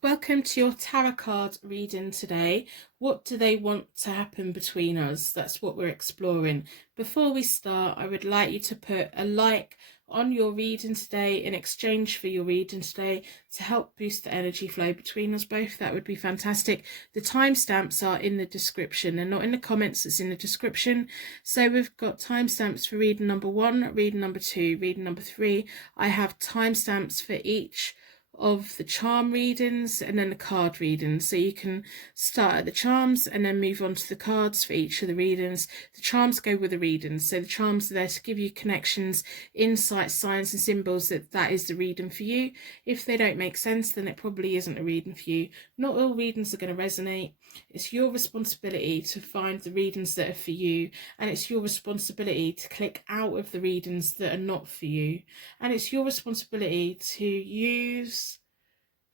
Welcome to your tarot card reading today. What do they want to happen between us? That's what we're exploring. Before we start, I would like you to put a like on your reading today in exchange for your reading today to help boost the energy flow between us both. That would be fantastic. The timestamps are in the description. They're not in the comments, it's in the description. So we've got timestamps for reading number 1, reading number 2, reading number 3. I have timestamps for each of the charm readings and then the card readings, so you can start at the charms and then move on to the cards for each of the readings. The charms go with the readings, so the charms are there to give you connections, insights, signs and symbols that is the reading for you. If they don't make sense, then it probably isn't a reading for you. Not all readings are going to resonate. It's your responsibility to find the readings that are for you, and it's your responsibility to click out of the readings that are not for you, and it's your responsibility to use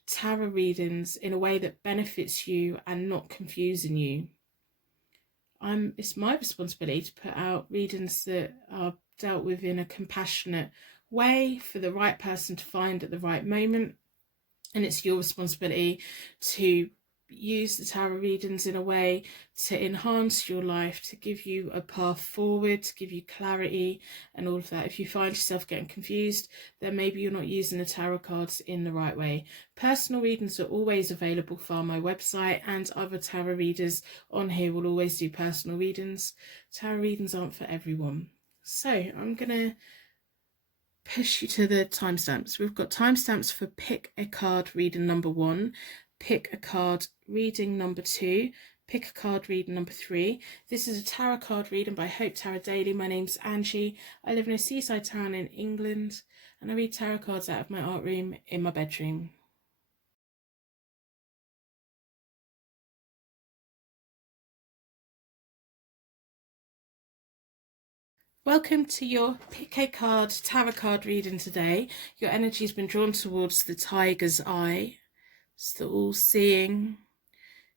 tarot readings in a way that benefits you and not confusing you. It's my responsibility to put out readings that are dealt with in a compassionate way for the right person to find at the right moment, and it's your responsibility to use the tarot readings in a way to enhance your life, to give you a path forward, to give you clarity and all of that. If you find yourself getting confused, then maybe you're not using the tarot cards in the right way. Personal readings are always available via my website, and other tarot readers on here will always do personal readings. Tarot readings aren't for everyone. So I'm gonna push you to the timestamps. We've got timestamps for pick a card reading number 1, pick a card reading number 2, pick a card reading number 3. This is a tarot card reading by Hope Tarot Daily. My name's Angie. I live in a seaside town in England, and I read tarot cards out of my art room in my bedroom. Welcome to your pick a card tarot card reading today. Your energy has been drawn towards the tiger's eye. It's the all-seeing,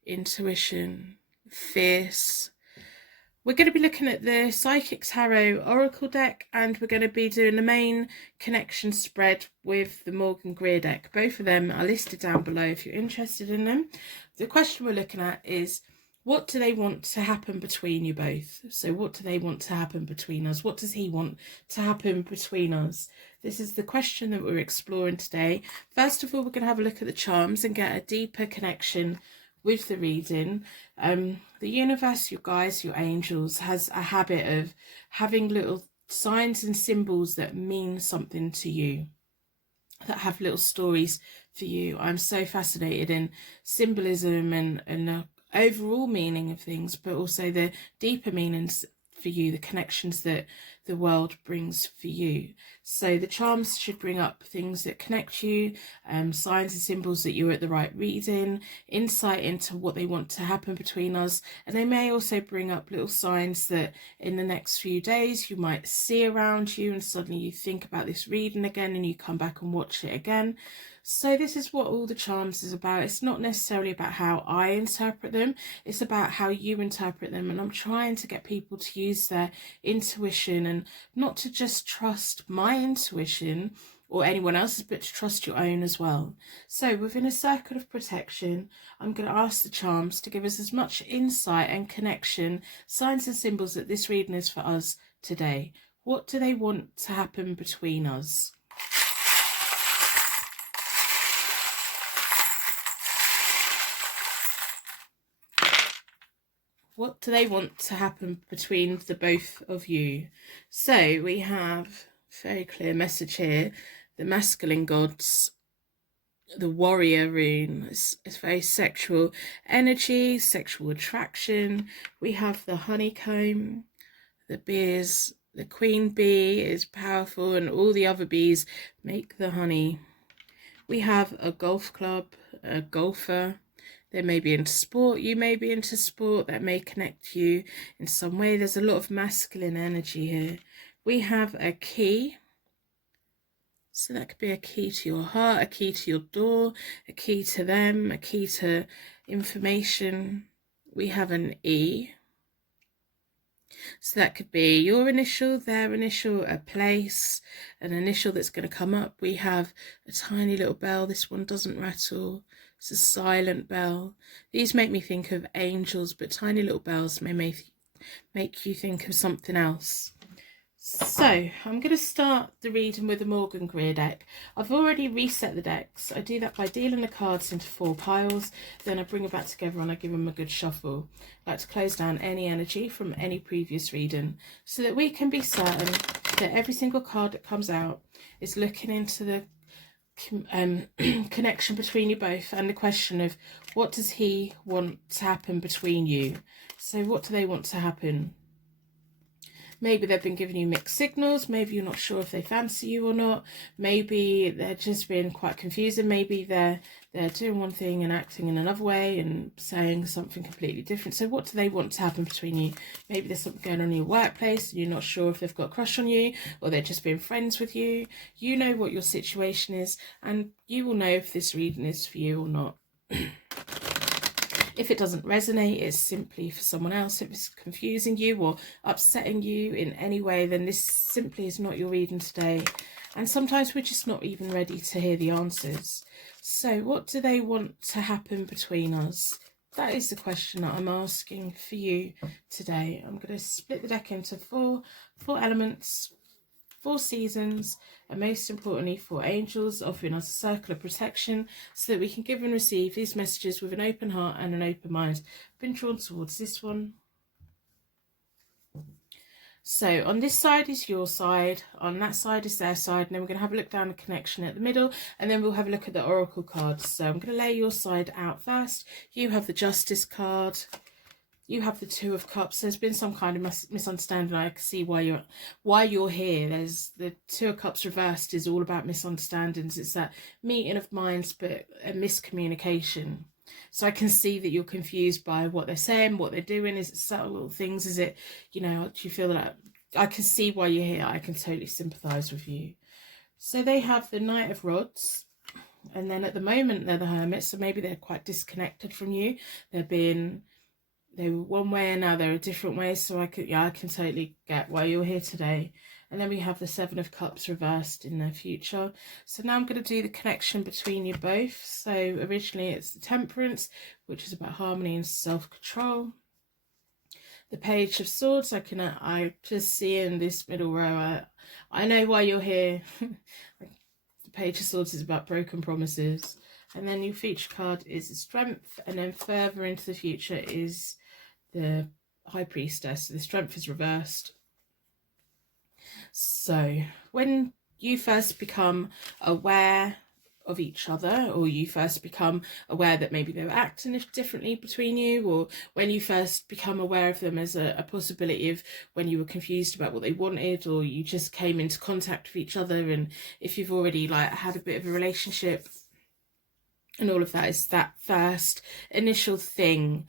intuition, fierce. We're going to be looking at the Psychic Tarot Oracle deck, and we're going to be doing the main connection spread with the Morgan Greer deck. Both of them are listed down below if you're interested in them. The question we're looking at is, what do they want to happen between you both? So what do they want to happen between us? What does he want to happen between us? This is the question that we're exploring today. First of all, we're going to have a look at the charms and get a deeper connection with the reading. The universe, you guys, your angels, has a habit of having little signs and symbols that mean something to you, that have little stories for you. I'm so fascinated in symbolism and the overall meaning of things, but also the deeper meanings for you, the connections that the world brings for you. So the charms should bring up things that connect you, signs and symbols that you're at the right reading, insight into what they want to happen between us, and they may also bring up little signs that in the next few days you might see around you, and suddenly you think about this reading again and you come back and watch it again. So this is what all the charms is about. It's not necessarily about how I interpret them, it's about how you interpret them, and I'm trying to get people to use their intuition and not to just trust my intuition or anyone else's, but to trust your own as well. So within a circle of protection, I'm going to ask the charms to give us as much insight and connection, signs and symbols that this reading is for us today. What do they want to happen between us? What do they want to happen between the both of you? So we have a very clear message here. The masculine gods, the warrior rune, it's very sexual energy, sexual attraction. We have the honeycomb, the bees, the queen bee is powerful, and all the other bees make the honey. We have a golf club, a golfer. They may be into sport, you may be into sport, that may connect you in some way. There's a lot of masculine energy here. We have a key. So that could be a key to your heart, a key to your door, a key to them, a key to information. We have an E. So that could be your initial, their initial, a place, an initial that's going to come up. We have a tiny little bell. This one doesn't rattle. It's a silent bell. These make me think of angels, but tiny little bells may make you think of something else. So I'm going to start the reading with the Morgan Greer deck. I've already reset the decks. I do that by dealing the cards into 4 piles, then I bring them back together and I give them a good shuffle. I like to close down any energy from any previous reading so that we can be certain that every single card that comes out is looking into the connection between you both and the question of what does he want to happen between you. So what do they want to happen? Maybe they've been giving you mixed signals. Maybe you're not sure if they fancy you or not. Maybe they're just being quite confusing. Maybe they're doing one thing and acting in another way and saying something completely different. So what do they want to happen between you? Maybe there's something going on in your workplace and you're not sure if they've got a crush on you or they're just being friends with you. You know what your situation is and you will know if this reading is for you or not. If it doesn't resonate, it's simply for someone else. If it's confusing you or upsetting you in any way, then this simply is not your reading today. And sometimes we're just not even ready to hear the answers. So what do they want to happen between us? That is the question that I'm asking for you today. I'm going to split the deck into four elements, 4 seasons, and most importantly 4 angels, offering us a circle of protection so that we can give and receive these messages with an open heart and an open mind. I've been drawn towards this one. So on this side is your side, on that side is their side, and then we're going to have a look down the connection at the middle, and then we'll have a look at the oracle cards. So I'm going to lay your side out first. You have the Justice card. You have the 2 of Cups. There's been some kind of misunderstanding. I can see why you're here. There's the 2 of Cups reversed is all about misunderstandings. It's that meeting of minds, but a miscommunication. So I can see that you're confused by what they're saying, what they're doing. Is it subtle little things? Is it, do you feel that? I can see why you're here. I can totally sympathise with you. So they have the Knight of Rods. And then at the moment they're the Hermit. So maybe they're quite disconnected from you. They were one way and now they're a different way. So I can totally get why you're here today. And then we have the 7 of Cups reversed in their future. So now I'm going to do the connection between you both. So originally it's the Temperance, which is about harmony and self-control. The Page of Swords, I just see in this middle row, I know why you're here. The Page of Swords is about broken promises. And then your feature card is the Strength. And then further into the future is the High Priestess. So the Strength is reversed. So when you first become aware of each other, or you first become aware that maybe they were acting differently between you, or when you first become aware of them as a possibility of when you were confused about what they wanted, or you just came into contact with each other, and if you've already had a bit of a relationship and all of that, is that first initial thing,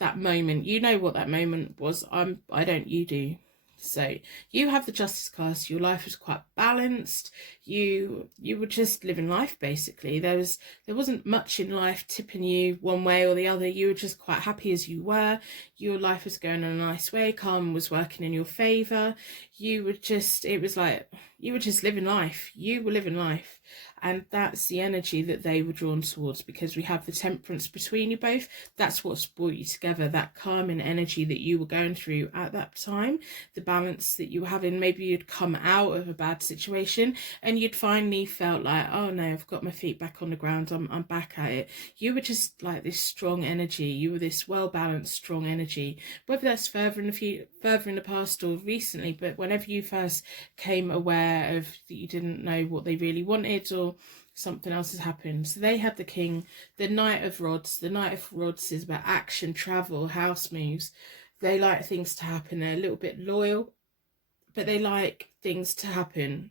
that moment. You know what that moment was. I don't, you do. So you have the Justice card. So your life was quite balanced. You were just living life basically. There wasn't much in life tipping you one way or the other. You were just quite happy as you were. Your life was going in a nice way. Karma was working in your favour. You were just living life. You were living life. And that's the energy that they were drawn towards, because we have the Temperance between you both. That's what's brought you together, that calming energy that you were going through at that time, the balance that you were having. Maybe you'd come out of a bad situation and you'd finally felt like, oh no, I've got my feet back on the ground, I'm back at it. You were just like this strong energy. You were this well-balanced, strong energy, whether that's further in the past or recently, but whenever you first came aware of that you didn't know what they really wanted, or something else has happened. So they had the King, the Knight of Rods. The Knight of Rods is about action, travel, house moves. They like things to happen. They're a little bit loyal, but they like things to happen.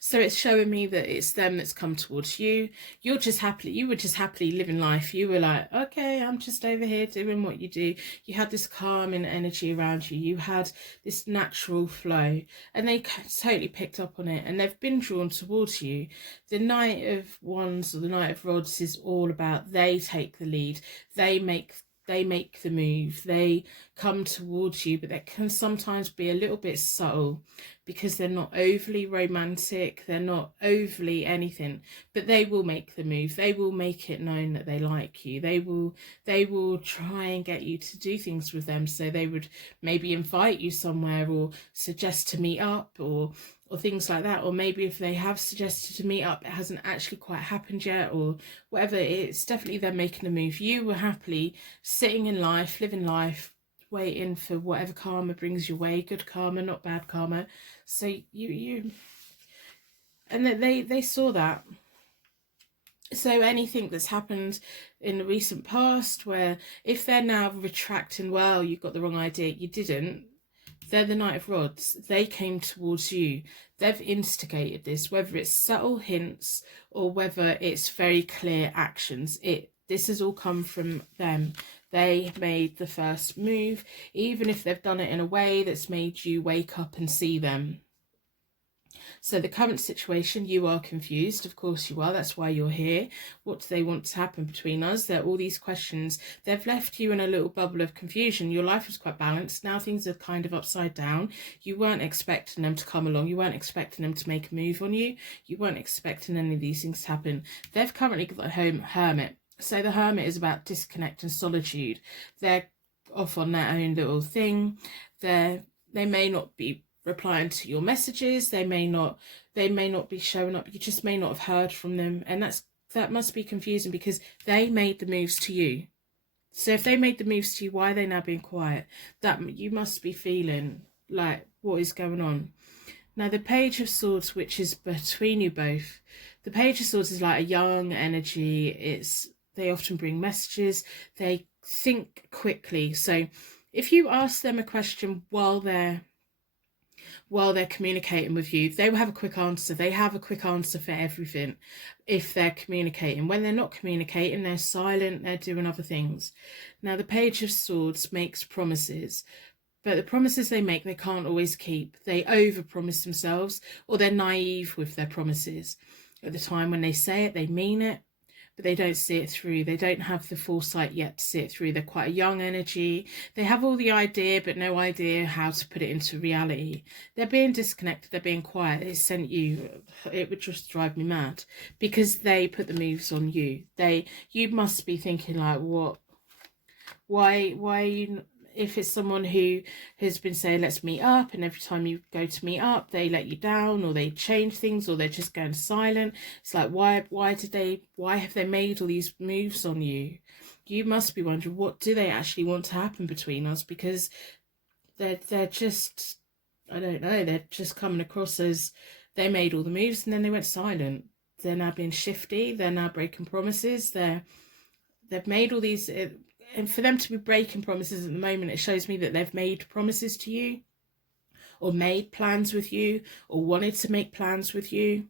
So it's showing me that it's them that's come towards you. You were just happily living life. You were like, okay, I'm just over here doing what you do. You had this calming energy around you. You had this natural flow, and they totally picked up on it, and they've been drawn towards you. The Knight of Wands or the Knight of Rods is all about they take the lead. They make they make the move, they come towards you, but that can sometimes be a little bit subtle because they're not overly romantic, they're not overly anything, but they will make the move. They will make it known that they like you. They will try and get you to do things with them. So they would maybe invite you somewhere or suggest to meet up or things like that. Or maybe if they have suggested to meet up, it hasn't actually quite happened yet or whatever. It's definitely them making a move. You were happily sitting in life, living life, waiting for whatever karma brings your way. Good karma, not bad karma. So and they saw that. So anything that's happened in the recent past, where if they're now retracting, well, you got the wrong idea, you didn't. They're the Knight of Rods. They came towards you. They've instigated this, whether it's subtle hints or whether it's very clear actions. This has all come from them. They made the first move, even if they've done it in a way that's made you wake up and see them. So the current situation, you are confused. Of course you are. That's why you're here. What do they want to happen between us? There are all these questions. They've left you in a little bubble of confusion. Your life was quite balanced. Now things are kind of upside down. You weren't expecting them to come along. You weren't expecting them to make a move on you. You weren't expecting any of these things to happen. They've currently got the Hermit. So the Hermit is about disconnect and solitude. They're off on their own little thing. They may not be replying to your messages, they may not be showing up, you just may not have heard from them, and that must be confusing because they made the moves to you. So if they made the moves to you, why are they now being quiet? That you must be feeling like, what is going on? Now the Page of Swords, which is between you both, the Page of Swords is like a young energy. They often bring messages, they think quickly. So if you ask them a question while they're communicating with you, they will have a quick answer. They have a quick answer for everything if they're communicating. When they're not communicating, they're silent, they're doing other things. Now, the Page of Swords makes promises, but the promises they make, they can't always keep. They over-promise themselves, or they're naive with their promises. At the time when they say it, they mean it, but they don't see it through. They don't have the foresight yet to see it through. They're quite a young energy. They have all the idea, but no idea how to put it into reality. They're being disconnected. They're being quiet. It would just drive me mad because they put the moves on you. You must be thinking like, what? Why are you... If it's someone who has been saying, let's meet up, and every time you go to meet up, they let you down, or they change things, or they're just going silent. It's like, why have they made all these moves on you? You must be wondering, what do they actually want to happen between us? Because they're just, I don't know, they're just coming across as they made all the moves and then they went silent. They're now being shifty. They're now breaking promises. They've made all these... And for them to be breaking promises at the moment, it shows me that they've made promises to you, or made plans with you, or wanted to make plans with you.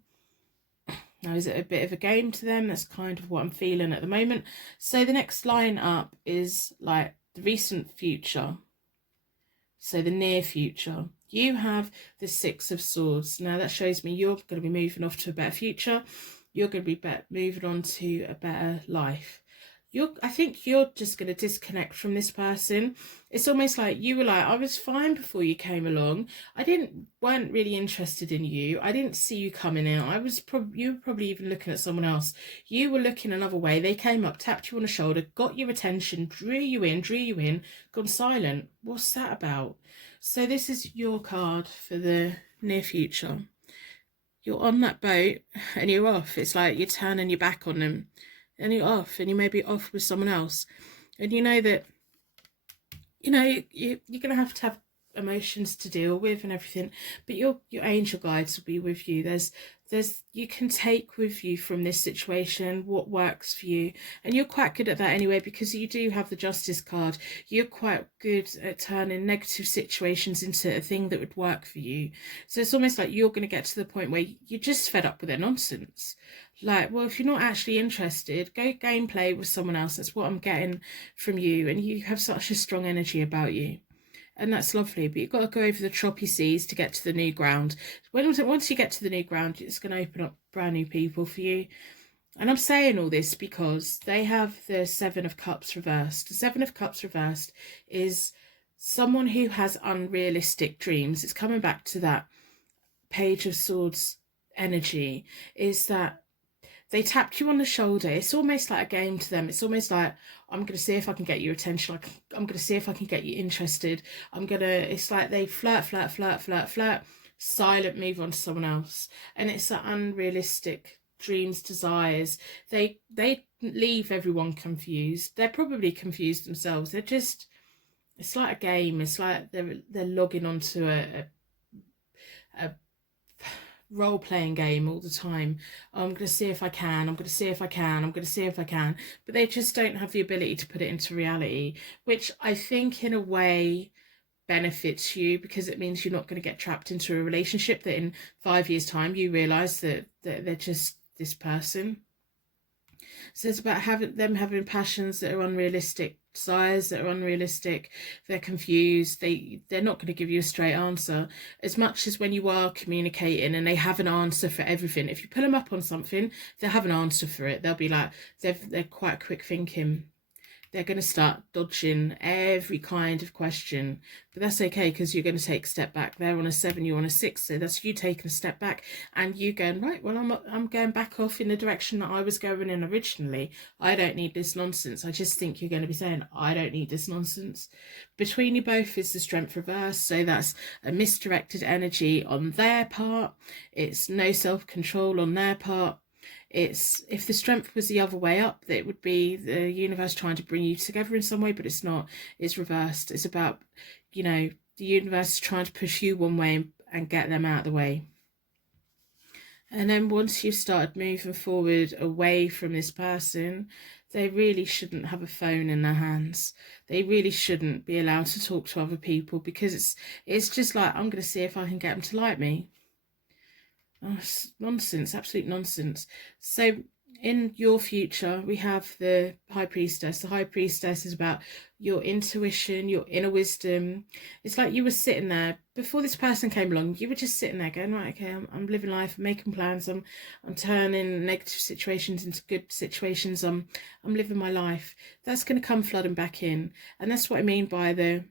Now, is it a bit of a game to them? That's kind of what I'm feeling at the moment. So the next line up is like the recent future. So the near future. You have the Six of Swords. Now that shows me you're going to be moving off to a better future. You're going to be moving on to a better life. I think you're just going to disconnect from this person. It's almost like you were like, I was fine before you came along. Weren't really interested in you. I didn't see you coming in. You were probably even looking at someone else. You were looking another way. They came up, tapped you on the shoulder, got your attention, drew you in, gone silent. What's that about? So this is your card for the near future. You're on that boat and you're off. It's like you're turning your back on them. And you're off, and you may be off with someone else, and you know that, you're going to have emotions to deal with and everything, but your angel guides will be with you. You can take with you from this situation what works for you, and you're quite good at that anyway, because you do have the Justice card. You're quite good at turning negative situations into a thing that would work for you. So it's almost like you're going to get to the point where you're just fed up with their nonsense. Like, well, if you're not actually interested, go gameplay with someone else. That's what I'm getting from you, and you have such a strong energy about you. And that's lovely, but you've got to go over the choppy seas to get to the new ground. Once you get to the new ground, it's going to open up brand new people for you. And I'm saying all this because they have the Seven of Cups reversed. The Seven of Cups reversed is someone who has unrealistic dreams. It's coming back to that Page of Swords energy, is that they tapped you on the shoulder. It's almost like a game to them. It's almost like, I'm going to see if I can get your attention. I'm going to see if I can get you interested. It's like they flirt, silent, move on to someone else. And it's that unrealistic dreams, desires. They leave everyone confused. They're probably confused themselves. It's like a game. It's like they're logging onto a role-playing game all the time. Oh, I'm going to see if I can, I'm going to see if I can, I'm going to see if I can, but they just don't have the ability to put it into reality, which I think in a way benefits you, because it means you're not going to get trapped into a relationship that in 5 years time you realize that they're just this person. So it's about having passions that are unrealistic, desires that are unrealistic. They're confused. They're not going to give you a straight answer, as much as when you are communicating and they have an answer for everything. If you pull them up on something, they'll have an answer for it. They'll be like, they're quite quick thinking. They're going to start dodging every kind of question, but that's okay, because you're going to take a step back. They're on a 7, you're on a 6, so that's you taking a step back and you going, right, well, I'm going back off in the direction that I was going in originally. I don't need this nonsense. I just think you're going to be saying, I don't need this nonsense. Between you both is the Strength reverse, so that's a misdirected energy on their part. It's no self-control on their part. It's, if the Strength was the other way up, it would be the universe trying to bring you together in some way, but it's not. It's reversed. It's about, the universe trying to push you one way and get them out of the way. And then once you've started moving forward away from this person, they really shouldn't have a phone in their hands. They really shouldn't be allowed to talk to other people, because it's just like, I'm going to see if I can get them to like me. Oh, nonsense, absolute nonsense. So in your future, we have the High Priestess. The High Priestess is about your intuition, your inner wisdom. It's like you were sitting there before this person came along. You were just sitting there going, right, okay, I'm living life, I'm making plans, I'm turning negative situations into good situations. I'm living my life. That's going to come flooding back in, and that's what I mean by the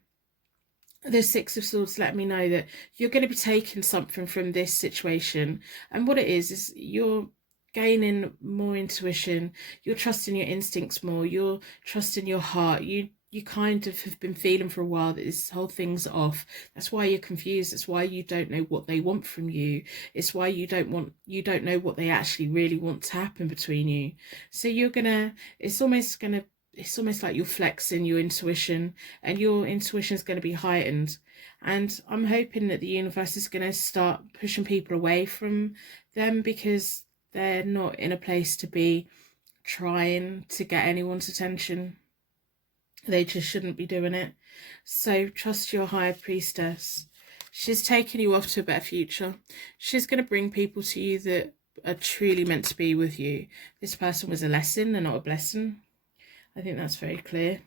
Six of Swords. Let me know that you're going to be taking something from this situation, and what it is you're gaining more intuition, you're trusting your instincts more, you're trusting your heart. You kind of have been feeling for a while that this whole thing's off. That's why you're confused. That's why you don't know what they want from you. It's why you don't know what they actually really want to happen between you. So it's almost like you're flexing your intuition, and your intuition is going to be heightened. And I'm hoping that the universe is going to start pushing people away from them, because they're not in a place to be trying to get anyone's attention. They just shouldn't be doing it. So trust your High Priestess. She's taking you off to a better future. She's going to bring people to you that are truly meant to be with you. This person was a lesson and not a blessing. I think that's very clear.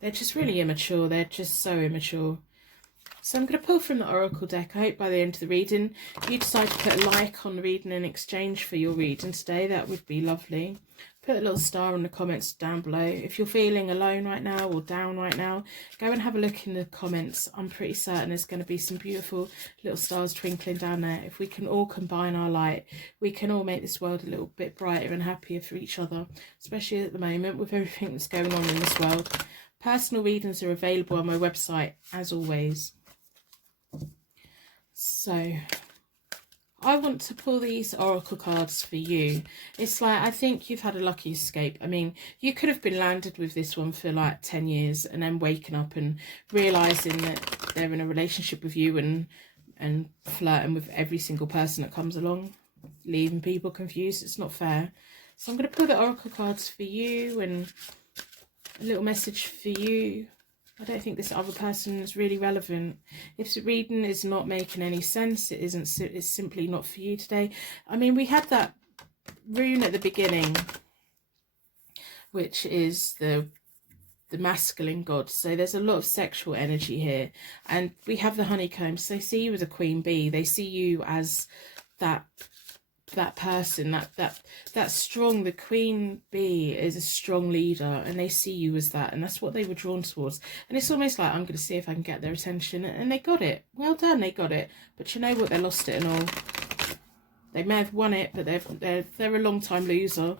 They're just really immature. They're just so immature. So I'm going to pull from the Oracle deck. I hope by the end of the reading you decide to put a like on the reading in exchange for your reading today. That would be lovely. Put a little star in the comments down below. If you're feeling alone right now or down right now, go and have a look in the comments. I'm pretty certain there's going to be some beautiful little stars twinkling down there. If we can all combine our light, we can all make this world a little bit brighter and happier for each other, especially at the moment with everything that's going on in this world. Personal readings are available on my website, as always. So I want to pull these oracle cards for you. It's like, I think you've had a lucky escape. I mean, you could have been landed with this one for like 10 years and then waking up and realising that they're in a relationship with you and flirting with every single person that comes along, leaving people confused. It's not fair. So I'm going to pull the oracle cards for you and a little message for you. I don't think this other person is really relevant. If the reading is not making any sense, it's simply not for you today. I mean, we had that rune at the beginning, which is the masculine god. So there's a lot of sexual energy here. And we have the honeycombs. They see you as a queen bee. They see you as that that person, that strong, the queen bee is a strong leader, and they see you as that, and that's what they were drawn towards. And it's almost like, I'm going to see if I can get their attention, and they got it. Well done, they got it. But you know what, they lost it and all. They may have won it, but they're a long time loser.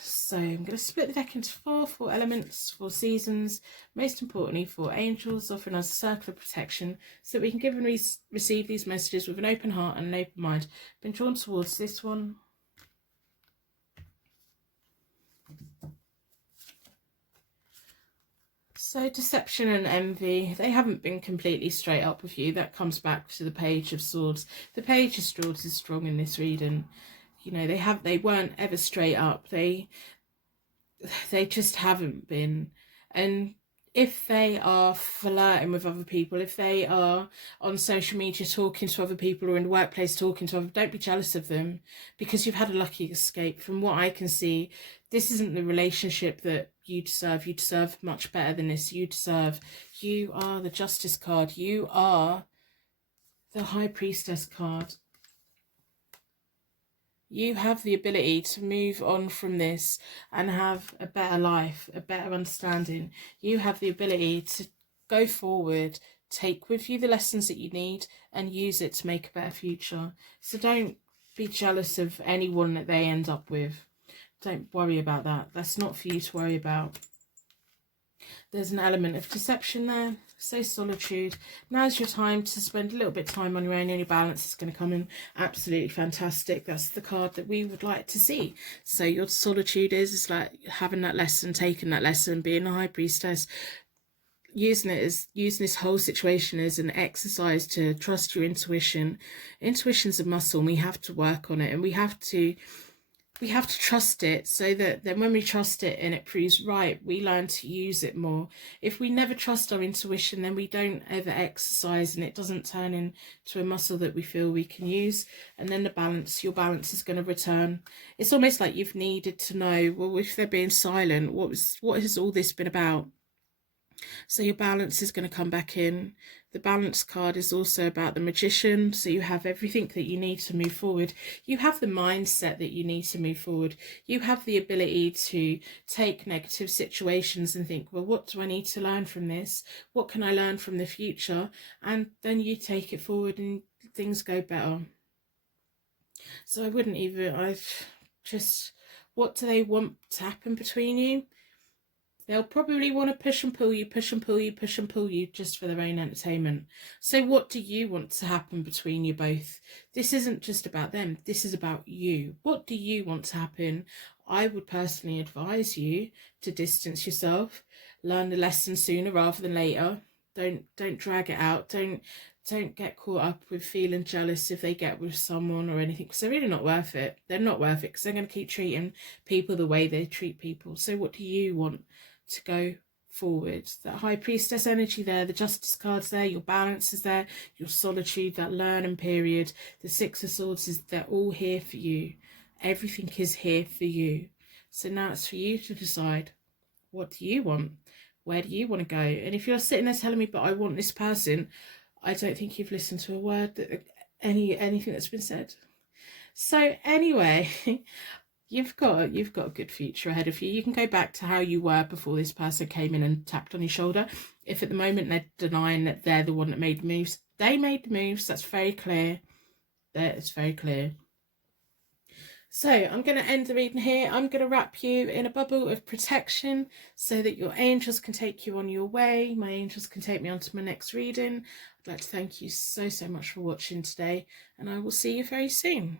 So I'm going to split the deck into four elements, 4 seasons, most importantly 4 angels, offering us a circle of protection so that we can give and receive these messages with an open heart and an open mind. Been drawn towards this one. So deception and envy, they haven't been completely straight up with you. That comes back to the Page of Swords. The Page of Swords is strong in this reading. You know, they weren't ever straight up. They just haven't been. And if they are flirting with other people, if they are on social media talking to other people, or in the workplace talking to other, don't be jealous of them, because you've had a lucky escape. From what I can see, this isn't the relationship that you deserve. You deserve much better than this. You are the Justice card. You are the High Priestess card. You have the ability to move on from this and have a better life, a better understanding. You have the ability to go forward, take with you the lessons that you need, and use it to make a better future. So don't be jealous of anyone that they end up with. Don't worry about that. That's not for you to worry about. There's an element of deception there. So solitude. Now's your time to spend a little bit of time on your own, and your balance is going to come in absolutely fantastic. That's the card that we would like to see. So your solitude is like having that lesson, taking that lesson, being a High Priestess, using this whole situation as an exercise to trust your intuition. Intuition's a muscle, and we have to work on it, and we have to trust it, so that then when we trust it and it proves right, we learn to use it more. If we never trust our intuition, then we don't ever exercise, and it doesn't turn into a muscle that we feel we can use. And then your balance is going to return. It's almost like you've needed to know, well, if they're being silent, what has all this been about? So your balance is going to come back in. The balance card is also about the Magician. So you have everything that you need to move forward. You have the mindset that you need to move forward. You have the ability to take negative situations and think, well, what do I need to learn from this? What can I learn from the future? And then you take it forward and things go better. So I wouldn't even, what do they want to happen between you? They'll probably want to push and pull you, push and pull you, push and pull you, just for their own entertainment. So what do you want to happen between you both? This isn't just about them. This is about you. What do you want to happen? I would personally advise you to distance yourself. Learn the lesson sooner rather than later. Don't drag it out. Don't get caught up with feeling jealous if they get with someone or anything, because they're really not worth it. They're not worth it, because they're going to keep treating people the way they treat people. So what do you want to go forward? That High Priestess energy there, the Justice cards there, your balance is there, your solitude, that learning period, the Six of Swords, they're all here for you. Everything is here for you. So now it's for you to decide, what do you want? Where do you want to go? And if you're sitting there telling me, but I want this person, I don't think you've listened to a word, anything that's been said. So anyway, You've got a good future ahead of you. You can go back to how you were before this person came in and tapped on your shoulder. If at the moment they're denying that they're the one that made the moves, they made the moves. That's very clear. It's very clear. So I'm going to end the reading here. I'm going to wrap you in a bubble of protection so that your angels can take you on your way. My angels can take me on to my next reading. I'd like to thank you so much for watching today, and I will see you very soon.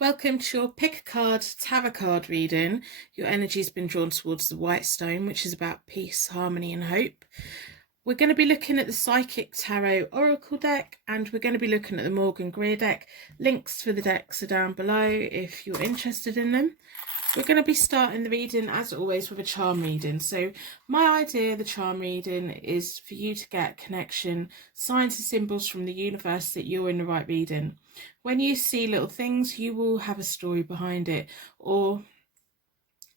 Welcome to your pick a card tarot card reading. Your energy's been drawn towards the White Stone, which is about peace, harmony and hope. We're going to be looking at the Psychic Tarot Oracle deck, and we're going to be looking at the Morgan Greer deck. Links for the decks are down below if you're interested in them. We're going to be starting the reading, as always, with a charm reading. So my idea of the charm reading is for you to get connection, signs and symbols from the universe that you're in the right reading. When you see little things, you will have a story behind it, or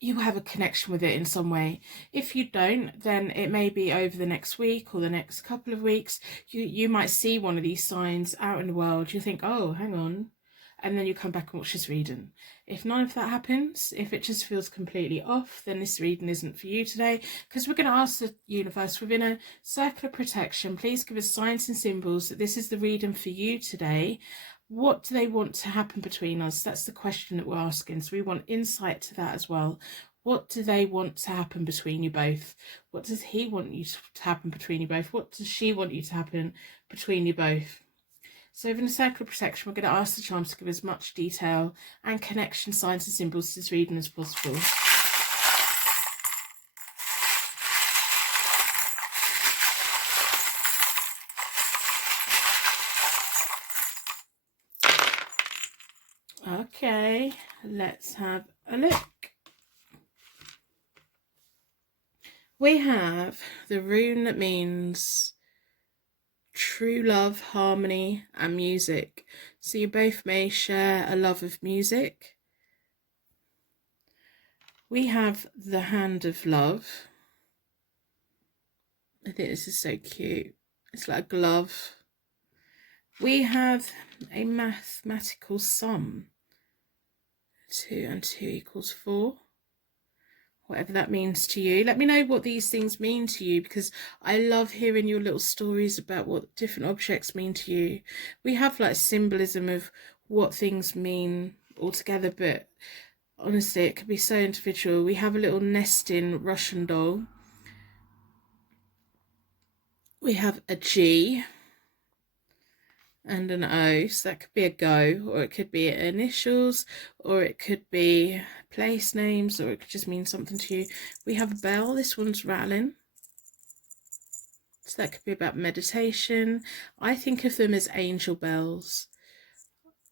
you have a connection with it in some way. If you don't, then it may be over the next week or the next couple of weeks. You might see one of these signs out in the world. You think, oh, hang on. And then you come back and watch this reading. If none of that happens, if it just feels completely off, then this reading isn't for you today, because we're going to ask the universe within a circle of protection, please give us signs and symbols that this is the reading for you today. What do they want to happen between us? That's the question that we're asking. So we want insight to that as well. What do they want to happen between you both? What does he want you to happen between you both? What does she want you to happen between you both? So within the circle of protection, we're going to ask the charms to give as much detail and connection, signs and symbols to this reading as possible. Okay, let's have a look. We have the rune that means true love, harmony and music. So you both may share a love of music. We have the hand of love. I think this is so cute. It's like a glove. We have a mathematical sum. 2 and 2 equals 4. Whatever that means to you. Let me know what these things mean to you, because I love hearing your little stories about what different objects mean to you. We have like symbolism of what things mean altogether, but honestly it could be so individual. We have a little nesting Russian doll. We have a G and an O, so that could be a go, or it could be initials, or it could be place names, or it could just mean something to you. We have a bell. This one's rattling, so that could be about meditation. I think of them as angel bells.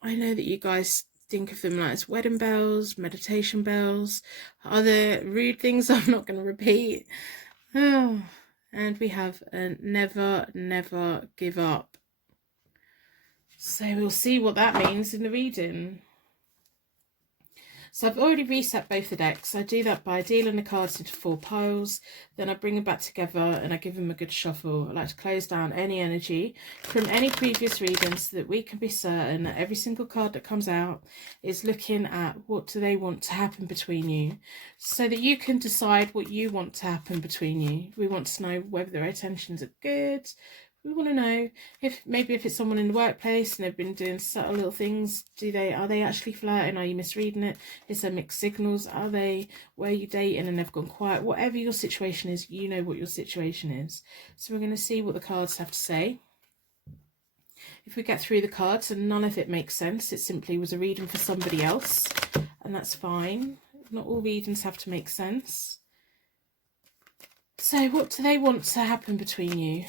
I know that you guys think of them like as wedding bells, meditation bells, other rude things I'm not going to repeat. Oh, and we have a never give up. So we'll see what that means in the reading. So I've already reset both the decks. I do that by dealing the cards into 4 piles, then I bring them back together and I give them a good shuffle. I like to close down any energy from any previous readings so that we can be certain that every single card that comes out is looking at what do they want to happen between you, so that you can decide what you want to happen between you. We want to know whether their intentions are good. We want to know if maybe if it's someone in the workplace and they've been doing subtle little things, are they actually flirting? Are you misreading it? Is there mixed signals? Were you dating and they've gone quiet? Whatever your situation is, you know what your situation is. So we're going to see what the cards have to say. If we get through the cards and none of it makes sense, it simply was a reading for somebody else, and that's fine. Not all readings have to make sense. So what do they want to happen between you?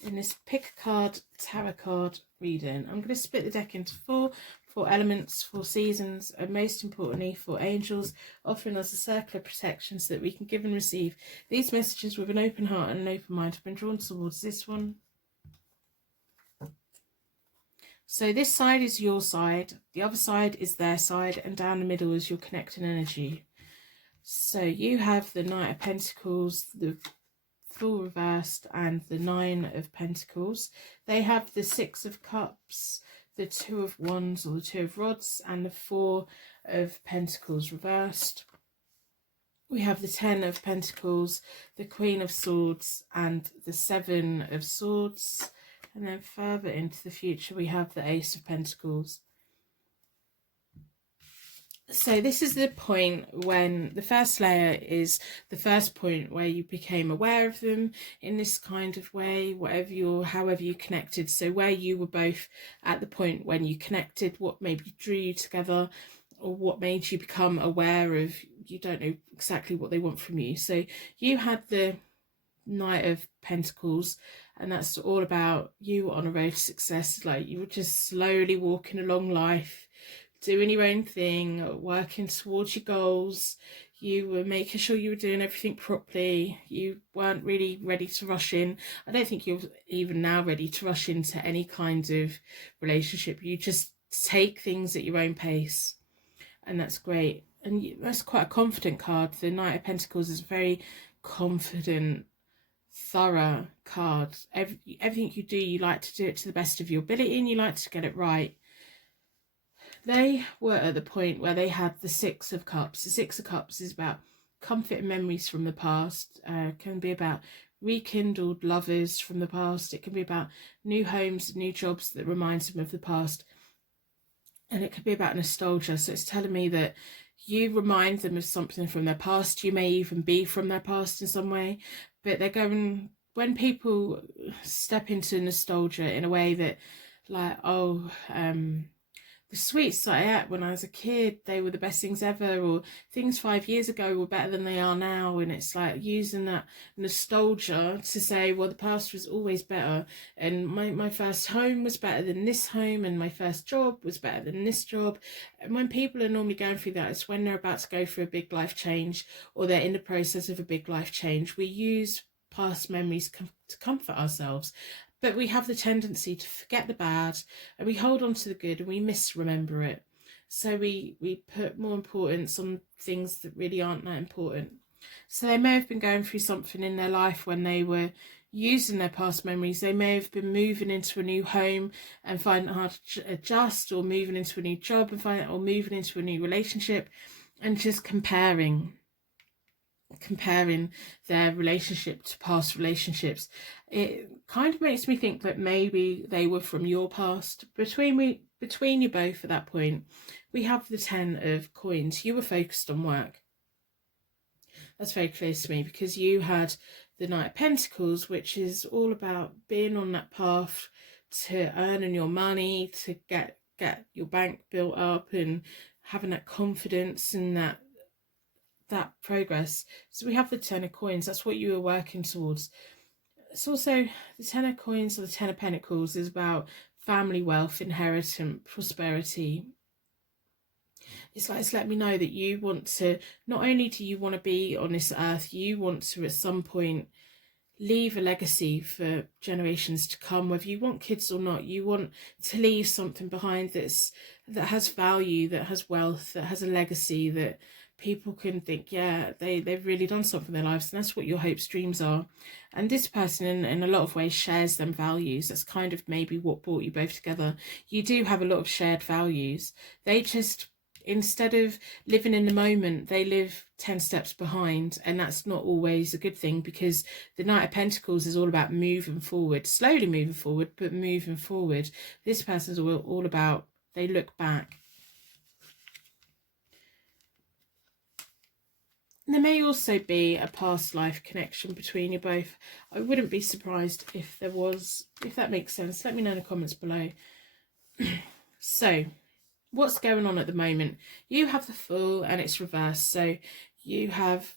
In this pick a card tarot card reading, I'm going to split the deck into 4 elements, 4 seasons, and most importantly 4 angels, offering us a circle of protection so that we can give and receive these messages with an open heart and an open mind. I've been drawn towards this one. So this side is your side, the other side is their side, and down the middle is your connecting energy. So you have the Knight of Pentacles, the Fool reversed, and the 9 of Pentacles. They have the 6 of Cups, the 2 of Wands or the 2 of Rods, and the 4 of Pentacles reversed. We have the 10 of Pentacles, the Queen of Swords, and the 7 of Swords. And then further into the future, we have the Ace of Pentacles. So this is the point when the first layer is the first point where you became aware of them in this kind of way, however you connected. So where you were both at the point when you connected, what maybe drew you together, or what made you become aware of, you don't know exactly what they want from you. So you had the Knight of Pentacles, and that's all about you on a road to success. Like you were just slowly walking along life, doing your own thing, working towards your goals. You were making sure you were doing everything properly. You weren't really ready to rush in. I don't think you're even now ready to rush into any kind of relationship. You just take things at your own pace, and that's great. And that's quite a confident card. The Knight of Pentacles is a very confident, thorough card. Everything you do, you like to do it to the best of your ability, and you like to get it right. They were at the point where they had the Six of Cups. The Six of Cups is about comfort and memories from the past. Can be about rekindled lovers from the past. It can be about new homes, new jobs that reminds them of the past. And it could be about nostalgia. So it's telling me that you remind them of something from their past. You may even be from their past in some way. But they're going, when people step into nostalgia in a way that, like, the sweets that I ate when I was a kid, they were the best things ever, or things 5 years ago were better than they are now. And it's like using that nostalgia to say, well, the past was always better, and my first home was better than this home, and my first job was better than this job. And when people are normally going through that, it's when they're about to go through a big life change, or they're in the process of a big life change. We use past memories to comfort ourselves. But we have the tendency to forget the bad, and we hold on to the good, and we misremember it. So we put more importance on things that really aren't that important. So they may have been going through something in their life when they were using their past memories. They may have been moving into a new home and finding it hard to adjust, or moving into a new job and or moving into a new relationship, and just comparing their relationship to past relationships. It kind of makes me think that maybe they were from your past. Between you both at that point, we have the 10 of coins. You were focused on work. That's very clear to me, because you had the Knight of Pentacles, which is all about being on that path to earning your money, to get your bank built up, and having that confidence and that progress. So we have the 10 of coins. That's what you were working towards. It's also the 10 of coins, or the 10 of Pentacles, is about family wealth, inheritance, prosperity. It's like, it's let me know that you want to, not only do you want to be on this earth, you want to at some point leave a legacy for generations to come. Whether you want kids or not, you want to leave something behind that has value, that has wealth, that has a legacy, that people can think, yeah, they've really done something in their lives. And that's what your hopes, dreams are. And this person in a lot of ways shares them values. That's kind of maybe what brought you both together. You do have a lot of shared values. They just, instead of living in the moment, they live 10 steps behind. And that's not always a good thing, because the Knight of Pentacles is all about moving forward, slowly moving forward, but moving forward. This person's all about, they look back. There may also be a past life connection between you both. I wouldn't be surprised if there was, if that makes sense. Let me know in the comments below. So, what's going on at the moment? You have the Fool, and it's reversed. So you have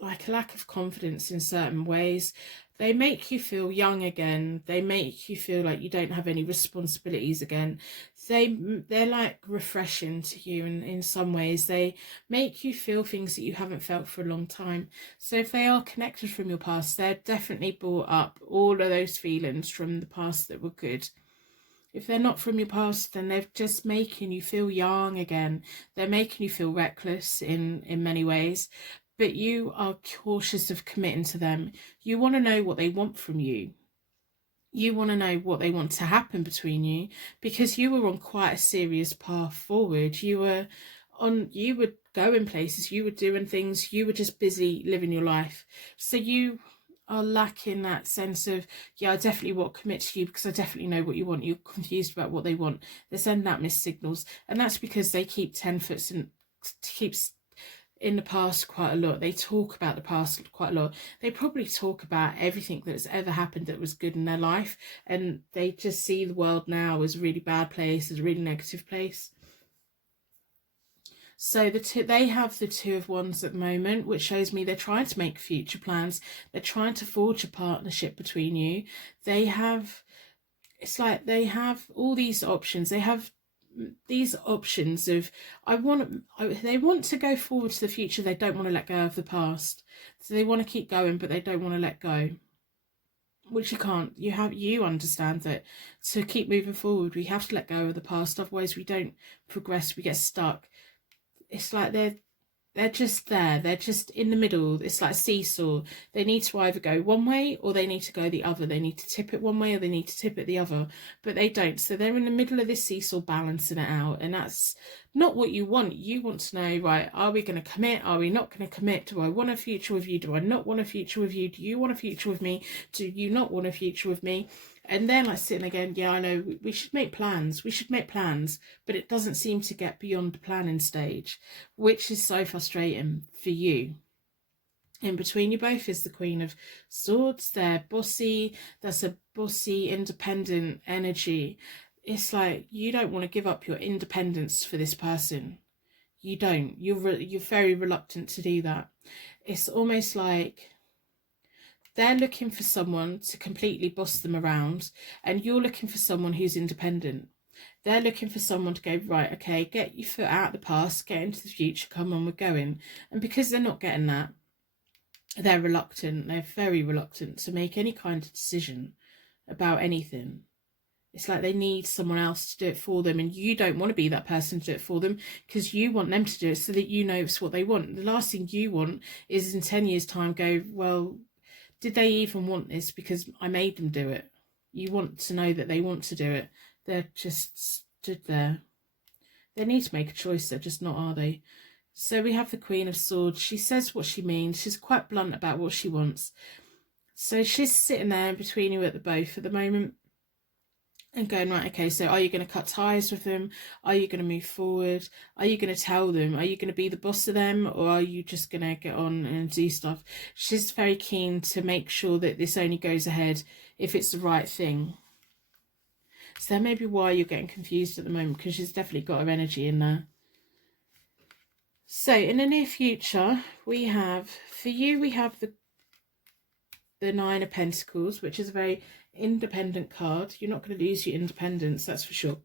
like a lack of confidence in certain ways. They make you feel young again. They make you feel like you don't have any responsibilities again. They're like refreshing to you in some ways. They make you feel things that you haven't felt for a long time. So if they are connected from your past, they're definitely brought up all of those feelings from the past that were good. If they're not from your past, then they're just making you feel young again. They're making you feel reckless in many ways. But you are cautious of committing to them. You want to know what they want from you. You want to know what they want to happen between you, because you were on quite a serious path forward. You were going places, you were doing things, you were just busy living your life. So you are lacking that sense of, yeah, I definitely want to commit to you because I definitely know what you want. You're confused about what they want. They're sending out missed signals, and that's because they keep 10 foot and keeps in the past quite a lot. They talk about the past quite a lot. They probably talk about everything that's ever happened that was good in their life, and they just see the world now as a really bad place, as a really negative place. So they have the Two of Wands at the moment, which shows me they're trying to make future plans. They're trying to forge a partnership between you. They have, it's like they have all these options. They have these options of they want to go forward to the future. They don't want to let go of the past. So they want to keep going, but they don't want to let go. Which you can't. You understand that to keep moving forward, we have to let go of the past. Otherwise, we don't progress. We get stuck. It's like they're just there. They're just in the middle. It's like a seesaw. They need to either go one way or they need to go the other. They need to tip it one way or they need to tip it the other. But they don't. So they're in the middle of this seesaw balancing it out. And that's not what you want. You want to know, right, are we going to commit? Are we not going to commit? Do I want a future with you? Do I not want a future with you? Do you want a future with me? Do you not want a future with me? And then like sitting again, yeah, I know we should make plans. We should make plans, but it doesn't seem to get beyond the planning stage, which is so frustrating for you. In between you both is the Queen of Swords. They're bossy. That's a bossy, independent energy. It's like you don't want to give up your independence for this person. You don't. You're very reluctant to do that. It's almost like they're looking for someone to completely boss them around, and you're looking for someone who's independent. They're looking for someone to go, right, okay, get your foot out of the past, get into the future, come on, we're going. And because they're not getting that, they're reluctant. They're very reluctant to make any kind of decision about anything. It's like they need someone else to do it for them, and you don't want to be that person to do it for them because you want them to do it so that you know it's what they want. The last thing you want is in 10 years' time go, well, did they even want this because I made them do it? You want to know that they want to do it. They're just stood there. They need to make a choice. They're just not, are they? So we have the Queen of Swords. She says what she means. She's quite blunt about what she wants. So she's sitting there in between you at the both at the moment and going, right, okay, so are you going to cut ties with them? Are you going to move forward? Are you going to tell them? Are you going to be the boss of them? Or are you just going to get on and do stuff? She's very keen to make sure that this only goes ahead if it's the right thing. So that may be why you're getting confused at the moment, because she's definitely got her energy in there. So in the near future, we have, for you, we have the Nine of Pentacles, which is a very independent card. You're not going to lose your independence, that's for sure.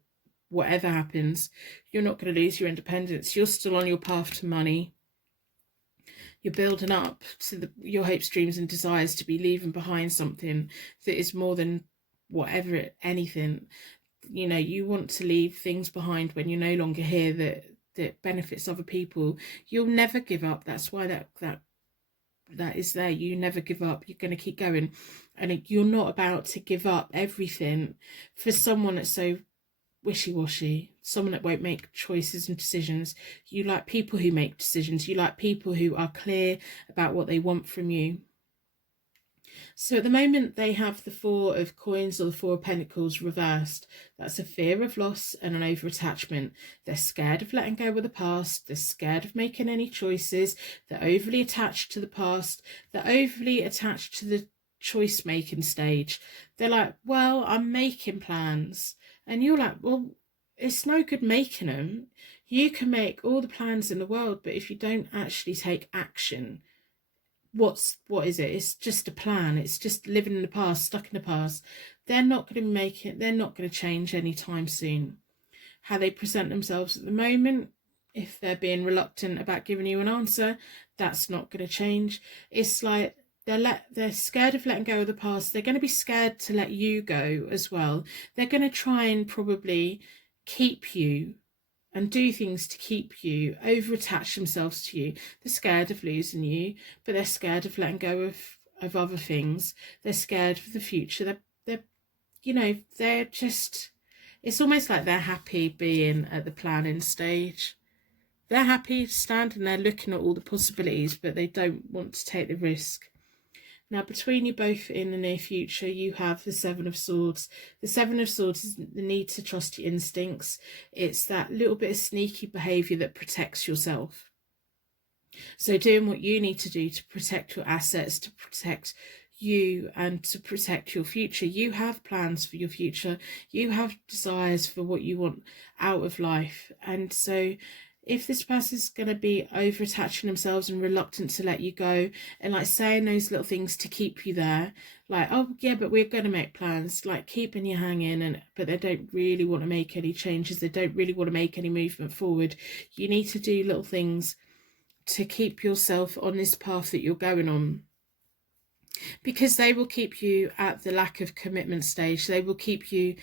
Whatever happens, you're not going to lose your independence. You're still on your path to money. You're building up to your hopes, dreams and desires to be leaving behind something that is more than whatever, anything. You know, you want to leave things behind when you're no longer here that benefits other people. You'll never give up. That's why that is there. You never give up. You're going to keep going, and you're not about to give up everything for someone that's so wishy-washy, someone that won't make choices and decisions. You like people who make decisions. You like people who are clear about what they want from you. So at the moment they have the Four of Coins or the Four of Pentacles reversed. That's a fear of loss and an over-attachment. They're scared of letting go of the past. They're scared of making any choices. They're overly attached to the past. They're overly attached to the choice-making stage. They're like, well, I'm making plans. And you're like, well, it's no good making them. You can make all the plans in the world, but if you don't actually take action, what is it? It's just a plan. It's just living in the past, stuck in the past. They're not going to make it. They're not going to change anytime soon. How they present themselves at the moment, if they're being reluctant about giving you an answer, that's not going to change. It's like they're scared of letting go of the past. They're going to be scared to let you go as well. They're going to try and probably keep you and do things to keep you, over-attach themselves to you. They're scared of losing you, but they're scared of letting go of other things. They're scared of the future. They're just, it's almost like they're happy being at the planning stage. They're happy standing there looking at all the possibilities, but they don't want to take the risk. Now, between you both in the near future, you have the Seven of Swords. The Seven of Swords is the need to trust your instincts. It's that little bit of sneaky behaviour that protects yourself. So doing what you need to do to protect your assets, to protect you and to protect your future. You have plans for your future. You have desires for what you want out of life. And so if this person's going to be over attaching themselves and reluctant to let you go, and like saying those little things to keep you there, like, oh yeah, but we're going to make plans, like keeping you hanging, but they don't really want to make any changes, they don't really want to make any movement forward. You need to do little things to keep yourself on this path that you're going on, because they will keep you at the lack of commitment stage. They will keep you,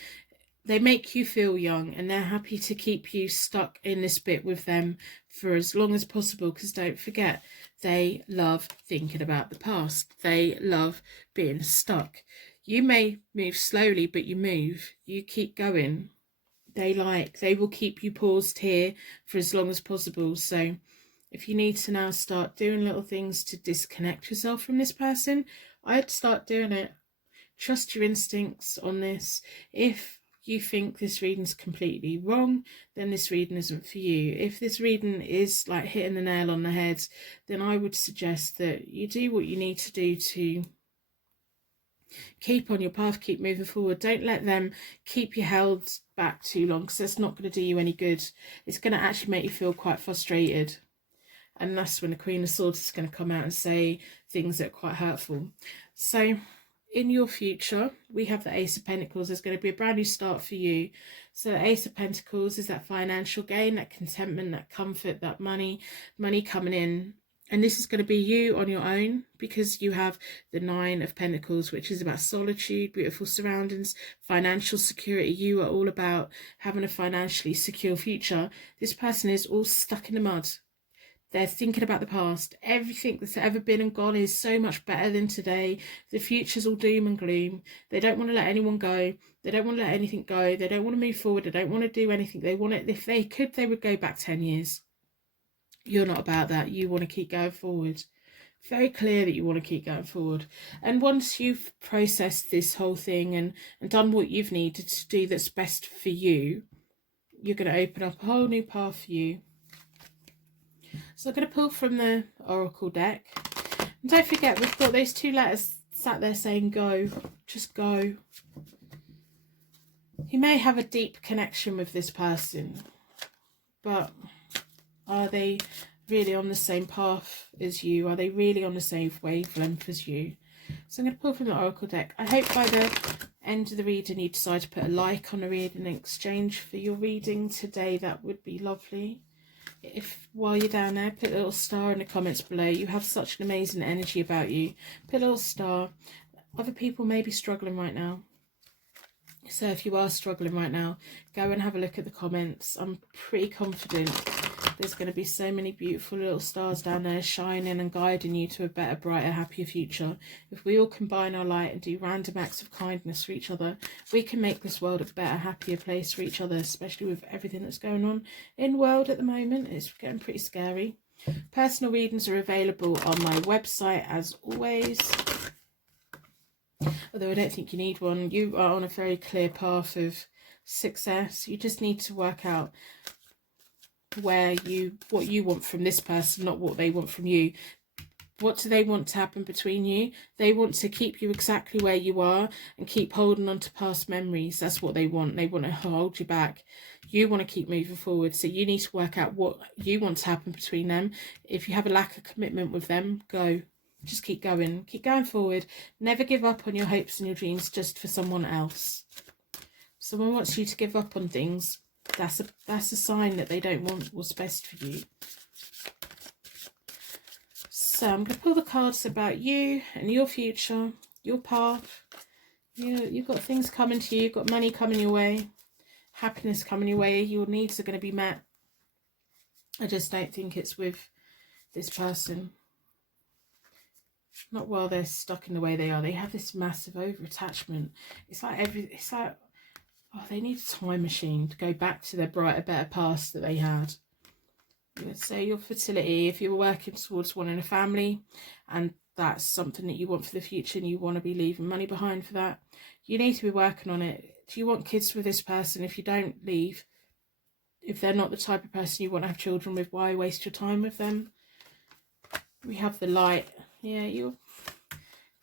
they make you feel young, and they're happy to keep you stuck in this bit with them for as long as possible, because don't forget, they love thinking about the past. They love being stuck. You may move slowly, but you move. You keep going. They will keep you paused here for as long as possible. So if you need to now start doing little things to disconnect yourself from this person, I'd start doing it. Trust your instincts on this. If you think this reading's completely wrong, then this reading isn't for you. If this reading is like hitting the nail on the head, then I would suggest that you do what you need to do to keep on your path, keep moving forward. Don't let them keep you held back too long, because that's not going to do you any good. It's going to actually make you feel quite frustrated. And that's when the Queen of Swords is going to come out and say things that are quite hurtful. So in your future, we have the Ace of Pentacles. There's going to be a brand new start for you. So the Ace of Pentacles is that financial gain, that contentment, that comfort, that money coming in. And this is going to be you on your own, because you have the Nine of Pentacles, which is about solitude, beautiful surroundings, financial security. You are all about having a financially secure future. This person is all stuck in the mud. They're thinking about the past. Everything that's ever been and gone is so much better than today. The future's all doom and gloom. They don't want to let anyone go. They don't want to let anything go. They don't want to move forward. They don't want to do anything. They want it. If they could, they would go back 10 years. You're not about that. You want to keep going forward. Very clear that you want to keep going forward. And once you've processed this whole thing and done what you've needed to do that's best for you, you're going to open up a whole new path for you. So I'm going to pull from the Oracle deck. And don't forget, we've got those two letters sat there saying go. Just go. You may have a deep connection with this person, but are they really on the same path as you? Are they really on the same wavelength as you? So I'm going to pull from the Oracle deck. I hope by the end of the reading you decide to put a like on the reading in exchange for your reading today. That would be lovely. If while you're down there, put a little star in the comments below. You have such an amazing energy about you. Put a little star. Other people may be struggling right now. So if you are struggling right now, go and have a look at the comments. I'm pretty confident there's going to be so many beautiful little stars down there shining and guiding you to a better, brighter, happier future. If we all combine our light and do random acts of kindness for each other, we can make this world a better, happier place for each other, especially with everything that's going on in the world at the moment. It's getting pretty scary. Personal readings are available on my website as always. Although I don't think you need one. You are on a very clear path of success. You just need to work out what you want from this person, not what they want from you. What do they want to happen between you? They want to keep you exactly where you are and keep holding on to past memories. That's what they want. They want to hold you back. You want to keep moving forward. So you need to work out what you want to happen between them. If you have a lack of commitment with them, go. Just keep going. Keep going forward. Never give up on your hopes and your dreams just for someone else. If someone wants you to give up on things, that's a sign that they don't want what's best for you. So I'm going to pull the cards about you and your future, your path. You've got things coming to you. You've got money coming your way, happiness coming your way. Your needs are going to be met. I just don't think it's with this person. Not while they're stuck in the way they are. They have this massive over-attachment. It's like oh, they need a time machine to go back to their brighter, better past that they had. Let's say your fertility, if you're working towards wanting a family and that's something that you want for the future and you want to be leaving money behind for that, you need to be working on it. Do you want kids with this person? If you don't leave, if they're not the type of person you want to have children with, why waste your time with them? We have the light. Yeah, you're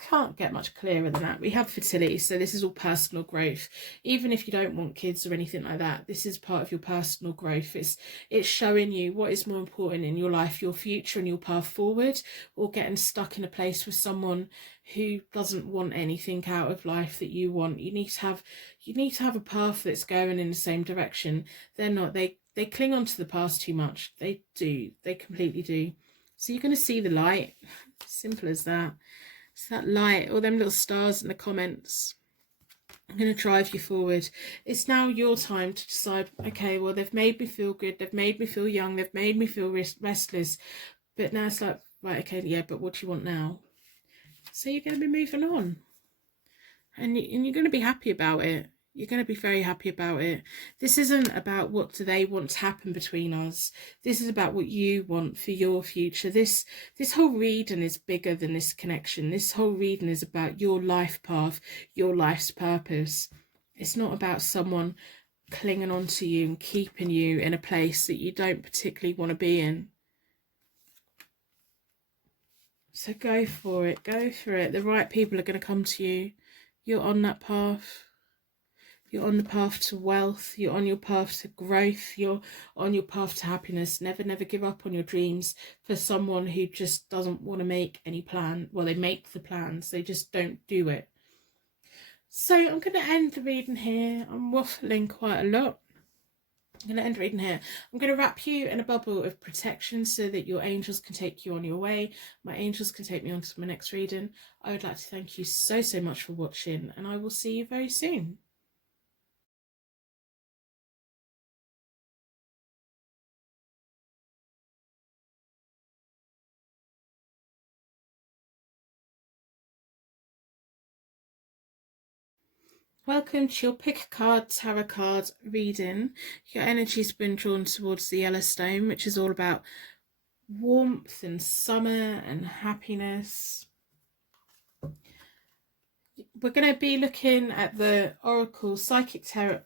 can't get much clearer than that. We have fertility, so this is all personal growth. Even if you don't want kids or anything like that, this is part of your personal growth. It's showing you what is more important in your life, your future and your path forward, or getting stuck in a place with someone who doesn't want anything out of life that you want. You need to have a path that's going in the same direction. They're not. They cling on to the past too much. They do. They completely do. So you're going to see the light. Simple as that. It's that light, all them little stars in the comments. I'm going to drive you forward. It's now your time to decide, okay, well, they've made me feel good. They've made me feel young. They've made me feel restless. But now it's like, right, okay, yeah, but what do you want now? So you're going to be moving on. And you're going to be happy about it. You're going to be very happy about it. This isn't about what do they want to happen between us. This is about what you want for your future. This whole reading is bigger than this connection. This whole reading is about your life path, your life's purpose. It's not about someone clinging on to you and keeping you in a place that you don't particularly want to be in. So go for it. Go for it. The right people are going to come to you. You're on that path. You're on the path to wealth. You're on your path to growth. You're on your path to happiness. Never, never give up on your dreams for someone who just doesn't want to make any plan. Well, they make the plans. They just don't do it. So I'm going to end the reading here. I'm waffling quite a lot. I'm going to end reading here. I'm going to wrap you in a bubble of protection so that your angels can take you on your way. My angels can take me on to my next reading. I would like to thank you so, so much for watching, and I will see you very soon. Welcome to your pick a card tarot card reading. Your energy's been drawn towards the Yellowstone, which is all about warmth and summer and happiness. We're going to be looking at the Oracle Psychic Tarot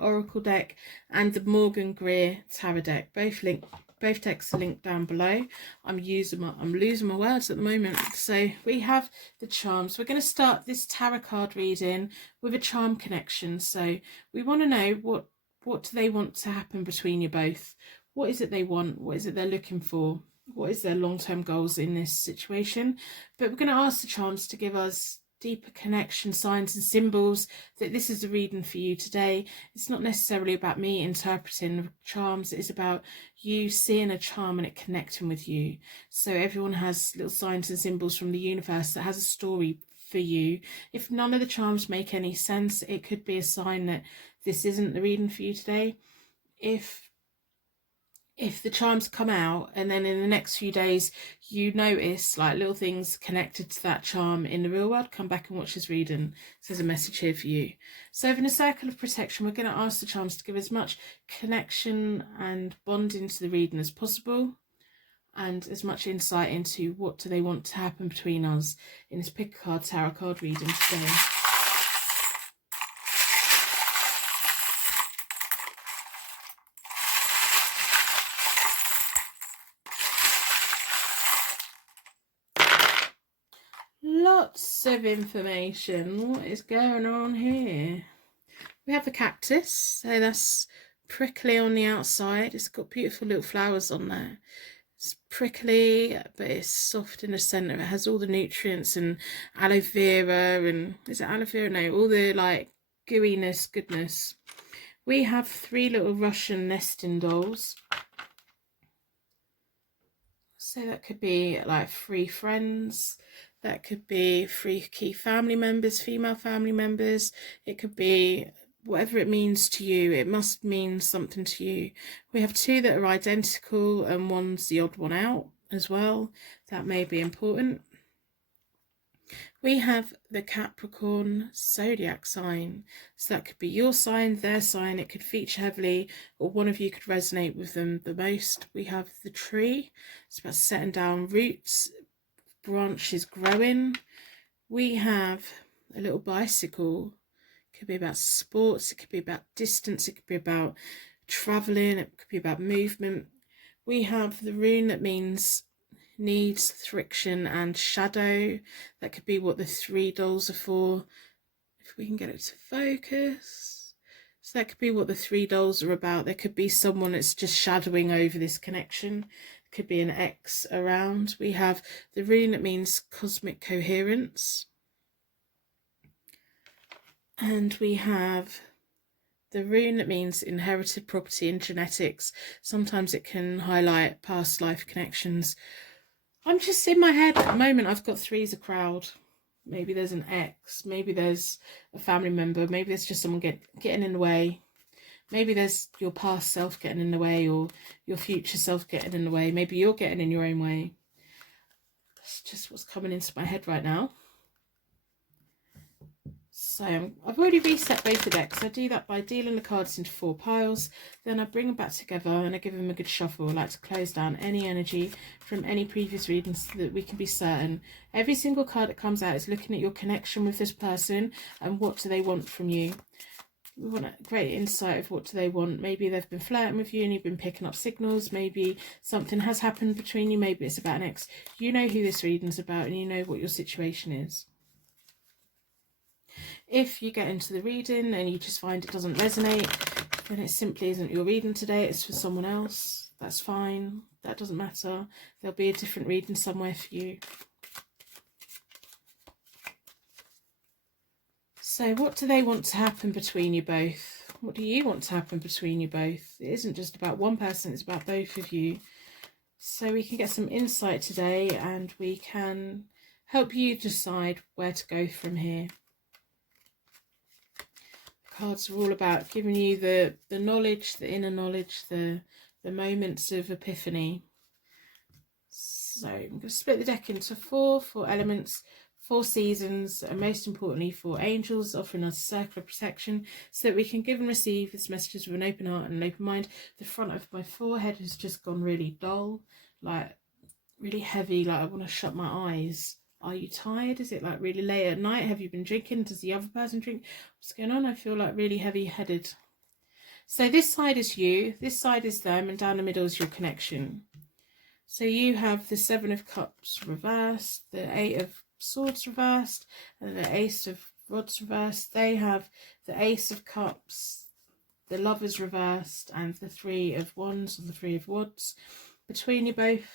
Oracle deck and the Morgan Greer Tarot deck. Both decks are linked down below. I'm losing my words at the moment. So we have the charms. We're going to start this tarot card reading with a charm connection. So we want to know what do they want to happen between you both? What is it they want? What is it they're looking for? What is their long-term goals in this situation? But we're going to ask the charms to give us deeper connection signs and symbols that this is a reading for you today. It's not necessarily about me interpreting charms. It's about you seeing a charm and it connecting with you. So everyone has little signs and symbols from the universe that has a story for you. If none of the charms make any sense, it could be a sign that this isn't the reading for you today. If the charms come out and then in the next few days you notice like little things connected to that charm in the real world, come back and watch this reading. So there's a message here for you. So in a circle of protection, we're going to ask the charms to give as much connection and bonding to the reading as possible, and as much insight into what do they want to happen between us in this pick a card tarot card reading today. Lots of information. What is going on here? We have the cactus, so that's prickly on the outside. It's got beautiful little flowers on there. It's prickly, but it's soft in the centre. It has all the nutrients and aloe vera and, is it aloe vera? No, all the like gooiness, goodness. We have 3 little Russian nesting dolls. So that could be like 3 friends. That could be 3 key family members, female family members. It could be whatever it means to you. It must mean something to you. We have 2 that are identical and one's the odd one out as well. That may be important. We have the Capricorn zodiac sign. So that could be your sign, their sign. It could feature heavily, or one of you could resonate with them the most. We have the tree. It's about setting down roots, branches growing. We have a little bicycle. It could be about sports, it could be about distance, it could be about traveling, it could be about movement. We have the rune that means needs, friction and shadow. That could be what the 3 dolls are for. If we can get it to focus. So that could be what the 3 dolls are about. There could be someone that's just shadowing over this connection. It could be an X around. We have the rune that means cosmic coherence. And we have the rune that means inherited property and genetics. Sometimes it can highlight past life connections. I'm just in my head at the moment, I've got 3 as a crowd. Maybe there's an ex, maybe there's a family member, maybe there's just someone getting in the way. Maybe there's your past self getting in the way, or your future self getting in the way. Maybe you're getting in your own way. That's just what's coming into my head right now. So I've already reset both the decks. I do that by dealing the cards into 4 piles. Then I bring them back together and I give them a good shuffle. I like to close down any energy from any previous readings so that we can be certain. Every single card that comes out is looking at your connection with this person and what do they want from you. We want a great insight of what do they want. Maybe they've been flirting with you and you've been picking up signals. Maybe something has happened between you. Maybe it's about an ex. You know who this reading's about and you know what your situation is. If you get into the reading and you just find it doesn't resonate, then it simply isn't your reading today. It's for someone else. That's fine. That doesn't matter. There'll be a different reading somewhere for you. So what do they want to happen between you both? What do you want to happen between you both? It isn't just about one person, it's about both of you. So we can get some insight today and we can help you decide where to go from here. Cards are all about giving you the knowledge, the inner knowledge, the moments of epiphany. So I'm going to split the deck into 4 elements, 4 seasons, and most importantly 4 angels, offering us a circle of protection so that we can give and receive these messages with an open heart and an open mind. The front of my forehead has just gone really dull, like really heavy, like I want to shut my eyes. Are you tired? Is it like really late at night? Have you been drinking? Does the other person drink? What's going on? I feel like really heavy-headed. So this side is you, this side is them, and down the middle is your connection. So you have the 7 of Cups reversed, the 8 of Swords reversed, and the Ace of Rods reversed. They have the Ace of Cups, the Lovers reversed, and the 3 of Wands, or the 3 of Wands. Between you both,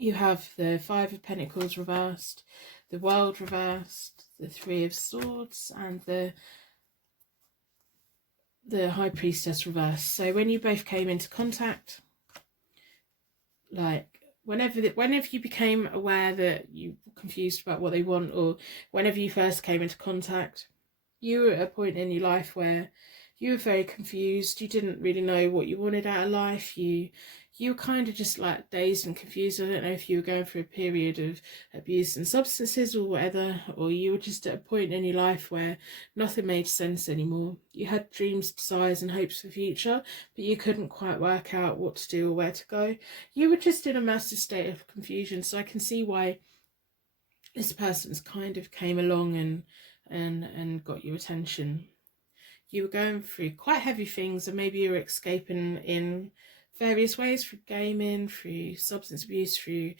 you have the 5 of Pentacles reversed, the World reversed, the 3 of Swords, and the High Priestess reversed. So when you both came into contact, like whenever you became aware that you were confused about what they want, or whenever you first came into contact, you were at a point in your life where you were very confused. You didn't really know what you wanted out of life. You were kind of just like dazed and confused. I don't know if you were going through a period of abuse and substances or whatever, or you were just at a point in your life where nothing made sense anymore. You had dreams, desires and hopes for the future, but you couldn't quite work out what to do or where to go. You were just in a massive state of confusion. So I can see why this person's kind of came along and got your attention. You were going through quite heavy things, and maybe you were escaping in various ways, through gaming, through substance abuse, through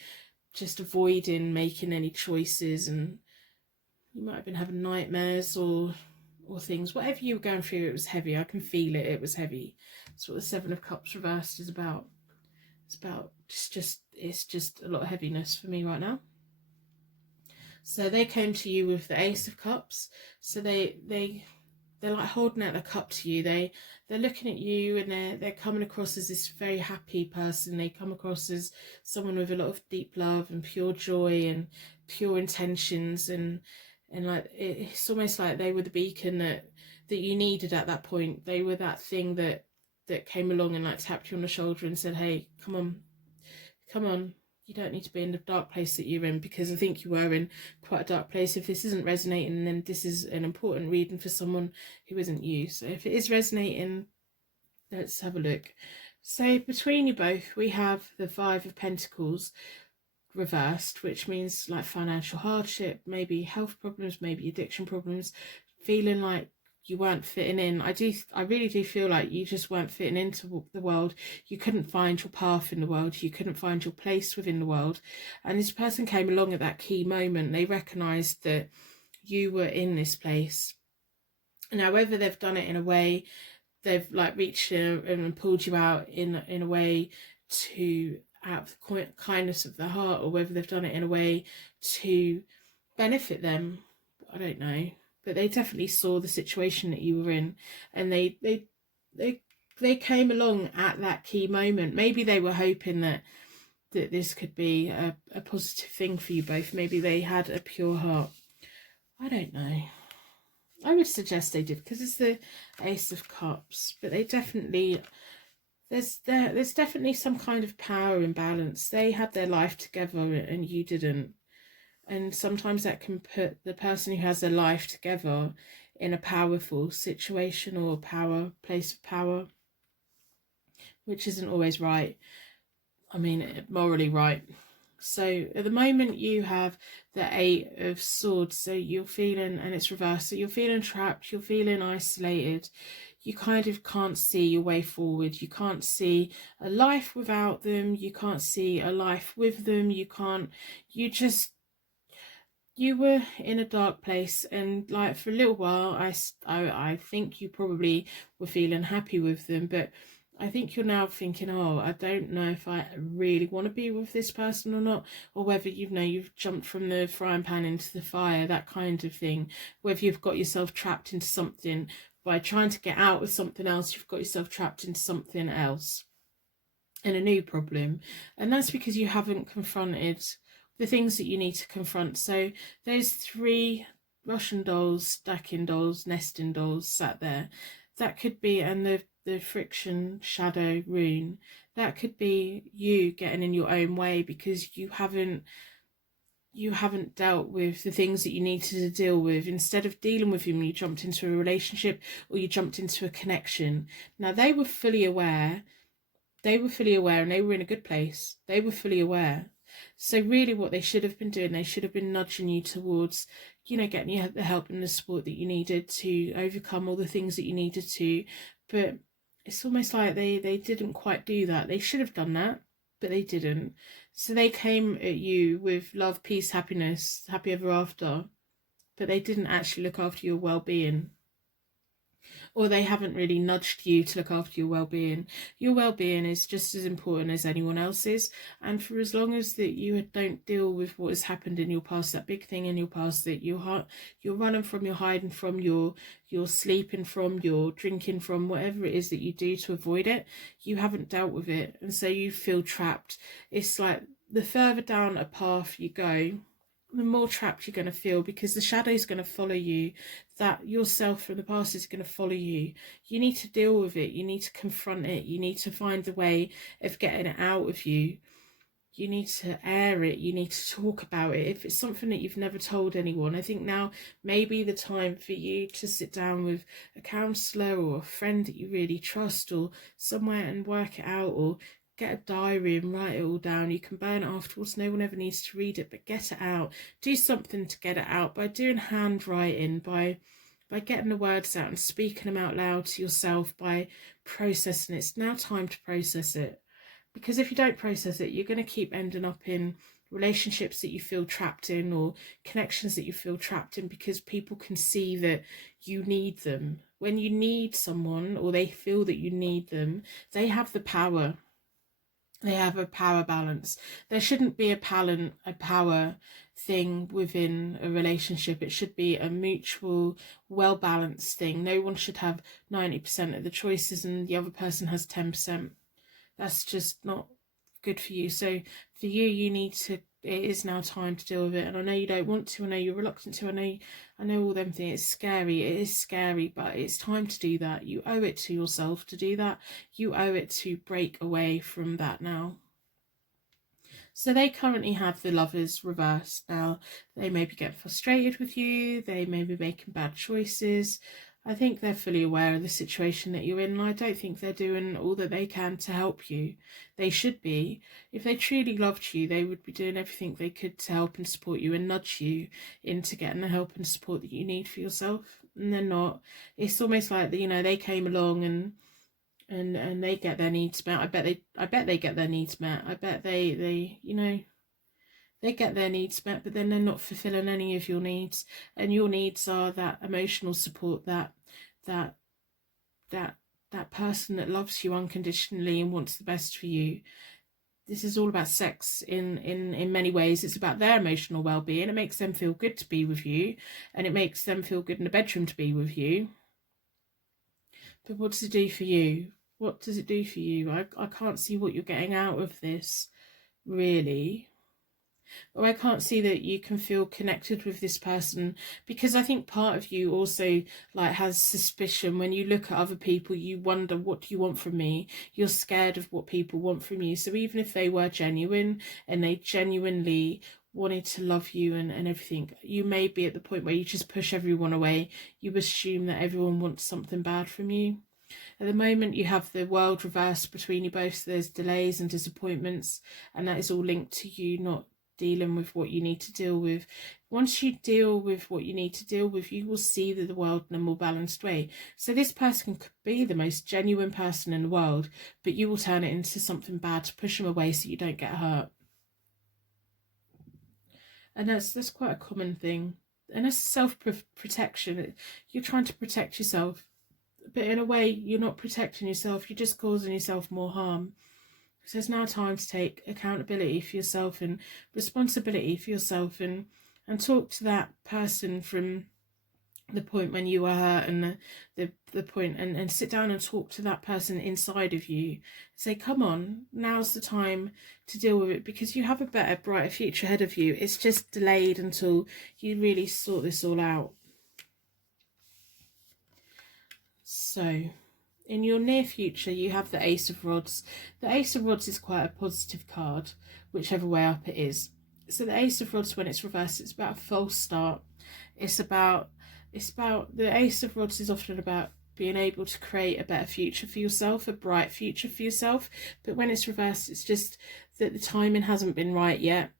just avoiding making any choices, and you might have been having nightmares or things. Whatever you were going through, it was heavy. I can feel it. It was heavy. That's what the 7 of Cups reversed is about. It's about it's just a lot of heaviness for me right now. So they came to you with the Ace of Cups. So they're like holding out the cup to you. They're looking at you, and they're coming across as this very happy person. They come across as someone with a lot of deep love and pure joy and pure intentions, and like it's almost like they were the beacon that you needed at that point. They were that thing that came along and like tapped you on the shoulder and said, hey, come on, you don't need to be in the dark place that you're in, because I think you were in quite a dark place. If this isn't resonating, then this is an important reading for someone who isn't you. So if it is resonating, let's have a look. So between you both, we have the 5 of Pentacles reversed, which means like financial hardship, maybe health problems, maybe addiction problems, feeling like you weren't fitting in. I really do feel like you just weren't fitting into the world. You couldn't find your path in the world. You couldn't find your place within the world. And this person came along at that key moment. They recognized that you were in this place. Now, whether they've done it in a way, they've like reached in and pulled you out in a way to out of the kindness of their heart, or whether they've done it in a way to benefit them, I don't know. But they definitely saw the situation that you were in, and they came along at that key moment. Maybe they were hoping that this could be a positive thing for you both. Maybe they had a pure heart. I don't know. I would suggest they did, because it's the Ace of Cups, but they definitely, there's definitely some kind of power imbalance. They had their life together and you didn't. And sometimes that can put the person who has their life together in a powerful situation or place of power, which isn't always right. I mean, morally right. So at the moment you have the Eight of Swords, so you're feeling, and it's reversed, so you're feeling trapped, you're feeling isolated, you kind of can't see your way forward, you can't see a life without them, you can't see a life with them, you were in a dark place. And like for a little while I think you probably were feeling happy with them, but I think you're now thinking, oh, I don't know if I really want to be with this person or not, or whether you've jumped from the frying pan into the fire, that kind of thing. Whether you've got yourself trapped into something by trying to get out of something else, you've got yourself trapped into something else and a new problem. And that's because you haven't confronted the things that you need to confront. So those 3 Russian dolls, stacking dolls, nesting dolls sat there. That could be, and the friction shadow rune, that could be you getting in your own way because you haven't dealt with the things that you needed to deal with. Instead of dealing with him, you jumped into a relationship or you jumped into a connection. Now they were fully aware, and they were in a good place. They were fully aware. So really what they should have been doing, they should have been nudging you towards, getting you the help and the support that you needed to overcome all the things that you needed to. But it's almost like they didn't quite do that. They should have done that, but they didn't. So they came at you with love, peace, happiness, happy ever after, but they didn't actually look after your well-being. Or they haven't really nudged you to look after your well-being. Your well-being is just as important as anyone else's, and for as long as that you don't deal with what has happened in your past, that big thing in your past that you're running from, you're hiding from, you're sleeping from, you're drinking from, whatever it is that you do to avoid it, you haven't dealt with it, and so you feel trapped. It's like the further down a path you go, the more trapped you're going to feel, because the shadow is going to follow you. That yourself from the past is going to follow you. You need to deal with it. You need to confront it. You need to find the way of getting it out of you. You need to air it. You need to talk about it. If it's something that you've never told anyone, I think now may be the time for you to sit down with a counsellor or a friend that you really trust, or somewhere, and work it out, or get a diary and write it all down. You can burn it afterwards. No one ever needs to read it, but get it out. Do something to get it out by doing handwriting, by getting the words out and speaking them out loud to yourself, by processing it. It's now time to process it. Because if you don't process it, you're going to keep ending up in relationships that you feel trapped in, or connections that you feel trapped in, because people can see that you need them. When you need someone, or they feel that you need them, they have the power. They have a power balance. There shouldn't be a power thing within a relationship. It should be a mutual, well-balanced thing. No one should have 90% of the choices and the other person has 10%. That's just not good for you. So for you, it is now time to deal with it. And I know you don't want to, I know you're reluctant to, I know all them things. It's scary, it is scary, but it's time to do that. You owe it to yourself to do that. You owe it to break away from that now. So they currently have the Lovers reversed. Now they may be getting frustrated with you, they may be making bad choices. I think they're fully aware of the situation that you're in, and I don't think they're doing all that they can to help you. They should be. If they truly loved you, they would be doing everything they could to help and support you and nudge you into getting the help and support that you need for yourself. and they're not. It's almost like, you know, they came along and they get their needs met. I bet they get their needs met. I bet they you know, they get their needs met, but then they're not fulfilling any of your needs. And your needs are that emotional support, that that that person that loves you unconditionally and wants the best for you. This is all about sex in many ways. It's about their emotional well-being. It makes them feel good to be with you, and it makes them feel good in the bedroom to be with you. But what does it do for you? What does it do for you? I can't see what you're getting out of this, really. Or I can't see that you can feel connected with this person, because I think part of you also like has suspicion. When you look at other people, you wonder, what do you want from me? You're scared of what people want from you. So even if they were genuine and they genuinely wanted to love you and everything, you may be at the point where you just push everyone away. You assume that everyone wants something bad from you. At the moment, you have the world reversed between you both. So there's delays and disappointments, and that is all linked to you not dealing with what you need to deal with. Once you deal with what you need to deal with, you will see the world in a more balanced way. So this person could be the most genuine person in the world, but you will turn it into something bad to push them away so you don't get hurt. And that's quite a common thing. And that's self-protection. You're trying to protect yourself, but in a way you're not protecting yourself, you're just causing yourself more harm. So it's now time to take accountability for yourself and responsibility for yourself, and talk to that person from the point when you were hurt, and the point, and sit down and talk to that person inside of you. Say, come on, now's the time to deal with it, because you have a better, brighter future ahead of you. It's just delayed until you really sort this all out. So in your near future, you have the Ace of Rods. The Ace of Rods is quite a positive card, whichever way up it is. So the Ace of Rods, when it's reversed, it's about a false start. It's about the Ace of Rods is often about being able to create a better future for yourself, a bright future for yourself. But when it's reversed, it's just that the timing hasn't been right yet.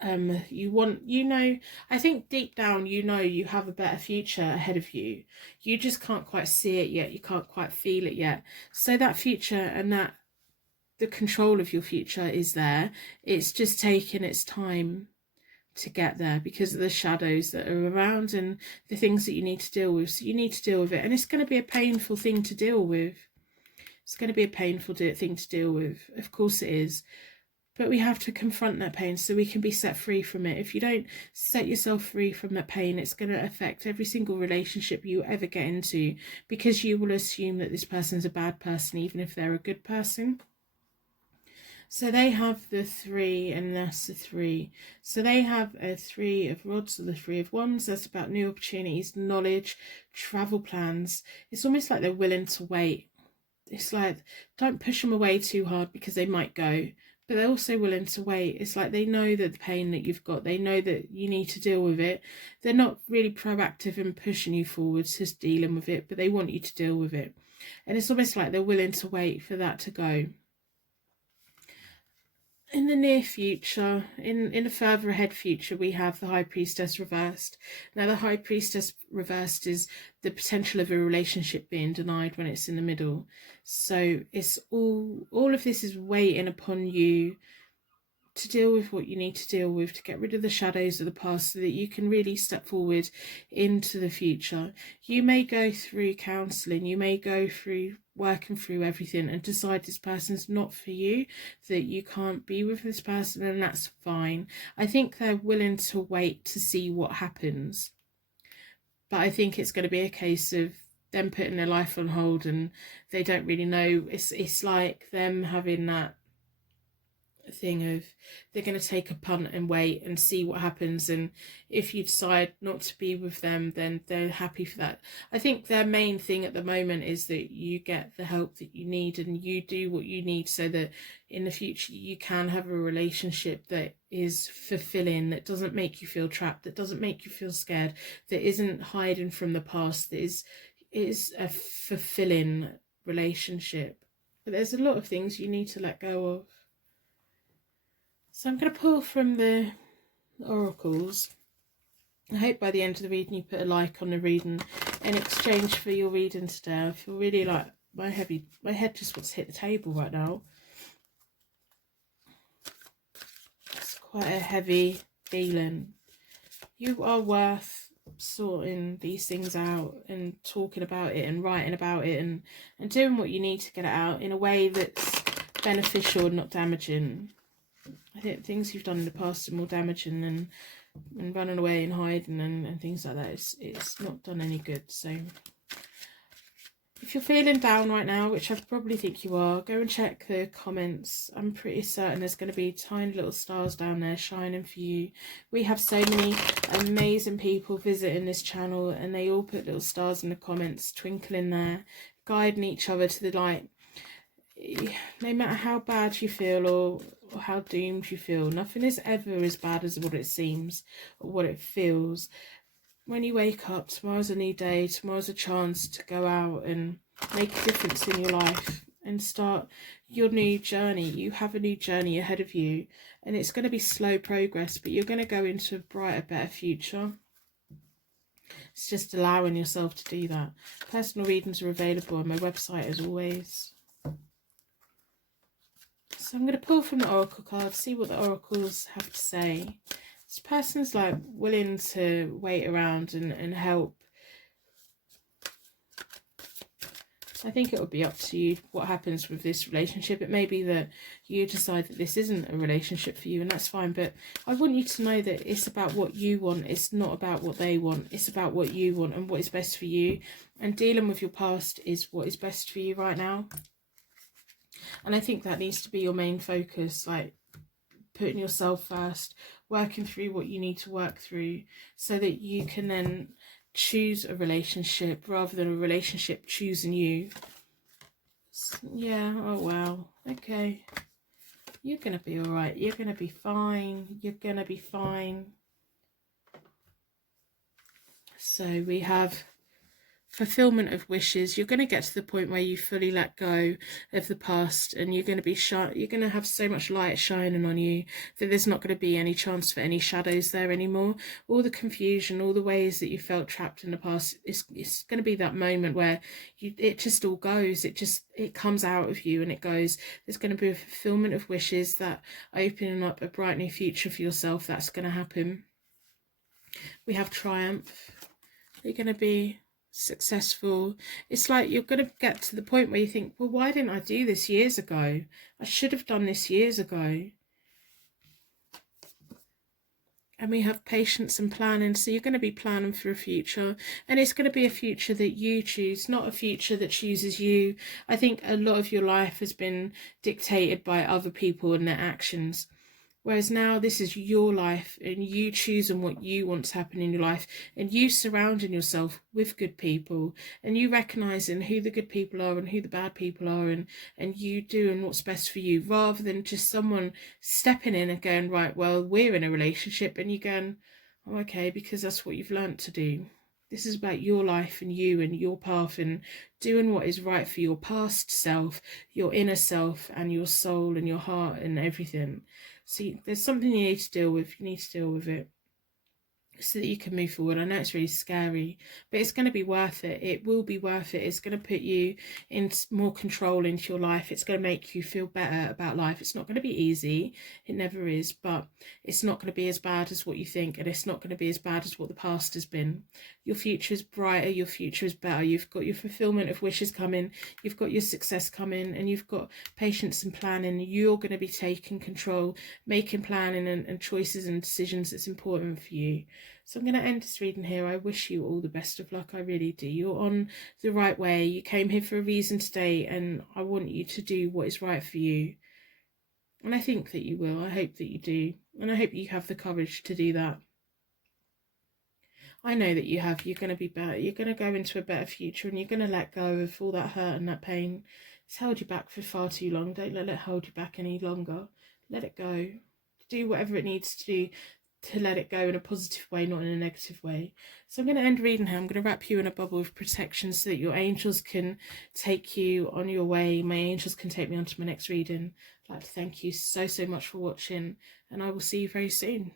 I think deep down, you have a better future ahead of you. You just can't quite see it yet. You can't quite feel it yet. So that future and the control of your future is there. It's just taking its time to get there because of the shadows that are around and the things that you need to deal with. So you need to deal with it. And it's going to be a painful thing to deal with. It's going to be a painful thing to deal with. Of course it is. But we have to confront that pain so we can be set free from it. If you don't set yourself free from that pain, it's going to affect every single relationship you ever get into, because you will assume that this person's a bad person, even if they're a good person. So they have the 3, and that's the 3. So they have a 3 of Rods, or the 3 of Wands. That's about new opportunities, knowledge, travel plans. It's almost like they're willing to wait. It's like, don't push them away too hard because they might go. But they're also willing to wait. It's like they know that the pain that you've got, they know that you need to deal with it. They're not really proactive in pushing you forwards, just dealing with it, but they want you to deal with it. And it's almost like they're willing to wait for that to go. In the near future, in the further ahead future, we have the High Priestess reversed. Now, the High Priestess reversed is the potential of a relationship being denied when it's in the middle. So it's all of this is waiting upon you to deal with what you need to deal with, to get rid of the shadows of the past so that you can really step forward into the future. You may go through counselling, you may go through working through everything and decide this person's not for you, that you can't be with this person, and that's fine. I think they're willing to wait to see what happens. But I think it's going to be a case of them putting their life on hold and they don't really know. It's like them having that thing of they're going to take a punt and wait and see what happens, and if you decide not to be with them, then they're happy for that. I think their main thing at the moment is that you get the help that you need and you do what you need so that in the future you can have a relationship that is fulfilling, that doesn't make you feel trapped, that doesn't make you feel scared, that isn't hiding from the past, that is a fulfilling relationship. But there's a lot of things you need to let go of. So I'm going to pull from the oracles I hope by the end of the reading you put a like on the reading in exchange for your reading today. I feel really like my head just wants to hit the table right now. It's quite a heavy feeling. You are worth sorting these things out and talking about it and writing about it and doing what you need to get it out in a way that's beneficial and not damaging. I think things you've done in the past are more damaging and running away and hiding and things like that. It's not done any good. So if you're feeling down right now, which I probably think you are, go and check the comments. I'm pretty certain there's going to be tiny little stars down there shining for you. We have so many amazing people visiting this channel, and they all put little stars in the comments, twinkling there, guiding each other to the light. No matter how bad you feel or how doomed you feel, nothing is ever as bad as what it seems or what it feels. When you wake up, tomorrow's a new day, tomorrow's a chance to go out and make a difference in your life and start your new journey. You have a new journey ahead of you, and it's going to be slow progress, but you're going to go into a brighter, better future. It's just allowing yourself to do that. Personal readings are available on my website as always. So I'm going to pull from the oracle card, see what the oracles have to say. This person's like willing to wait around and help. I think it would be up to you what happens with this relationship. It may be that you decide that this isn't a relationship for you, and that's fine. But I want you to know that it's about what you want. It's not about what they want. It's about what you want and what is best for you. And dealing with your past is what is best for you right now. And I think that needs to be your main focus, like putting yourself first, working through what you need to work through so that you can then choose a relationship rather than a relationship choosing you. Yeah, oh wow, okay. You're going to be all right. You're going to be fine. You're going to be fine. So we have fulfillment of wishes. You're going to get to the point where you fully let go of the past, and you're going to be you're going to have so much light shining on you that there's not going to be any chance for any shadows there anymore. All the confusion, all the ways that you felt trapped in the past, it's going to be that moment where it just all goes. It comes out of you and it goes. There's going to be a fulfillment of wishes, that opening up a bright new future for yourself. That's going to happen. We have triumph. You're going to be successful. It's like you're going to get to the point where you think, well, why didn't I do this years ago? I should have done this years ago. And we have patience and planning. So you're going to be planning for a future, and it's going to be a future that you choose, not a future that chooses you. I think a lot of your life has been dictated by other people and their actions. Whereas now this is your life, and you choosing what you want to happen in your life, and you surrounding yourself with good people, and you recognising who the good people are and who the bad people are, and you doing what's best for you, rather than just someone stepping in and going, right, well, we're in a relationship, and you going, oh, okay, because that's what you've learnt to do. This is about your life and you and your path and doing what is right for your past self, your inner self, and your soul and your heart and everything. See, there's something you need to deal with. You need to deal with it so that you can move forward. I know it's really scary, but it's going to be worth it. It will be worth it. It's going to put you in more control into your life. It's going to make you feel better about life. It's not going to be easy. It never is, but it's not going to be as bad as what you think, and it's not going to be as bad as what the past has been. Your future is brighter. Your future is better. You've got your fulfillment of wishes coming. You've got your success coming, and you've got patience and planning. You're going to be taking control, making planning and choices and decisions that's important for you. So I'm going to end this reading here. I wish you all the best of luck. I really do. You're on the right way. You came here for a reason today, and I want you to do what is right for you. And I think that you will. I hope that you do. And I hope you have the courage to do that. I know that you have. You're going to be better. You're going to go into a better future, and you're going to let go of all that hurt and that pain. It's held you back for far too long. Don't let it hold you back any longer. Let it go. Do whatever it needs to do to let it go in a positive way, not in a negative way. So I'm going to end reading here. I'm going to wrap you in a bubble of protection so that your angels can take you on your way. My angels can take me on to my next reading. I'd like to thank you so much for watching, and I will see you very soon.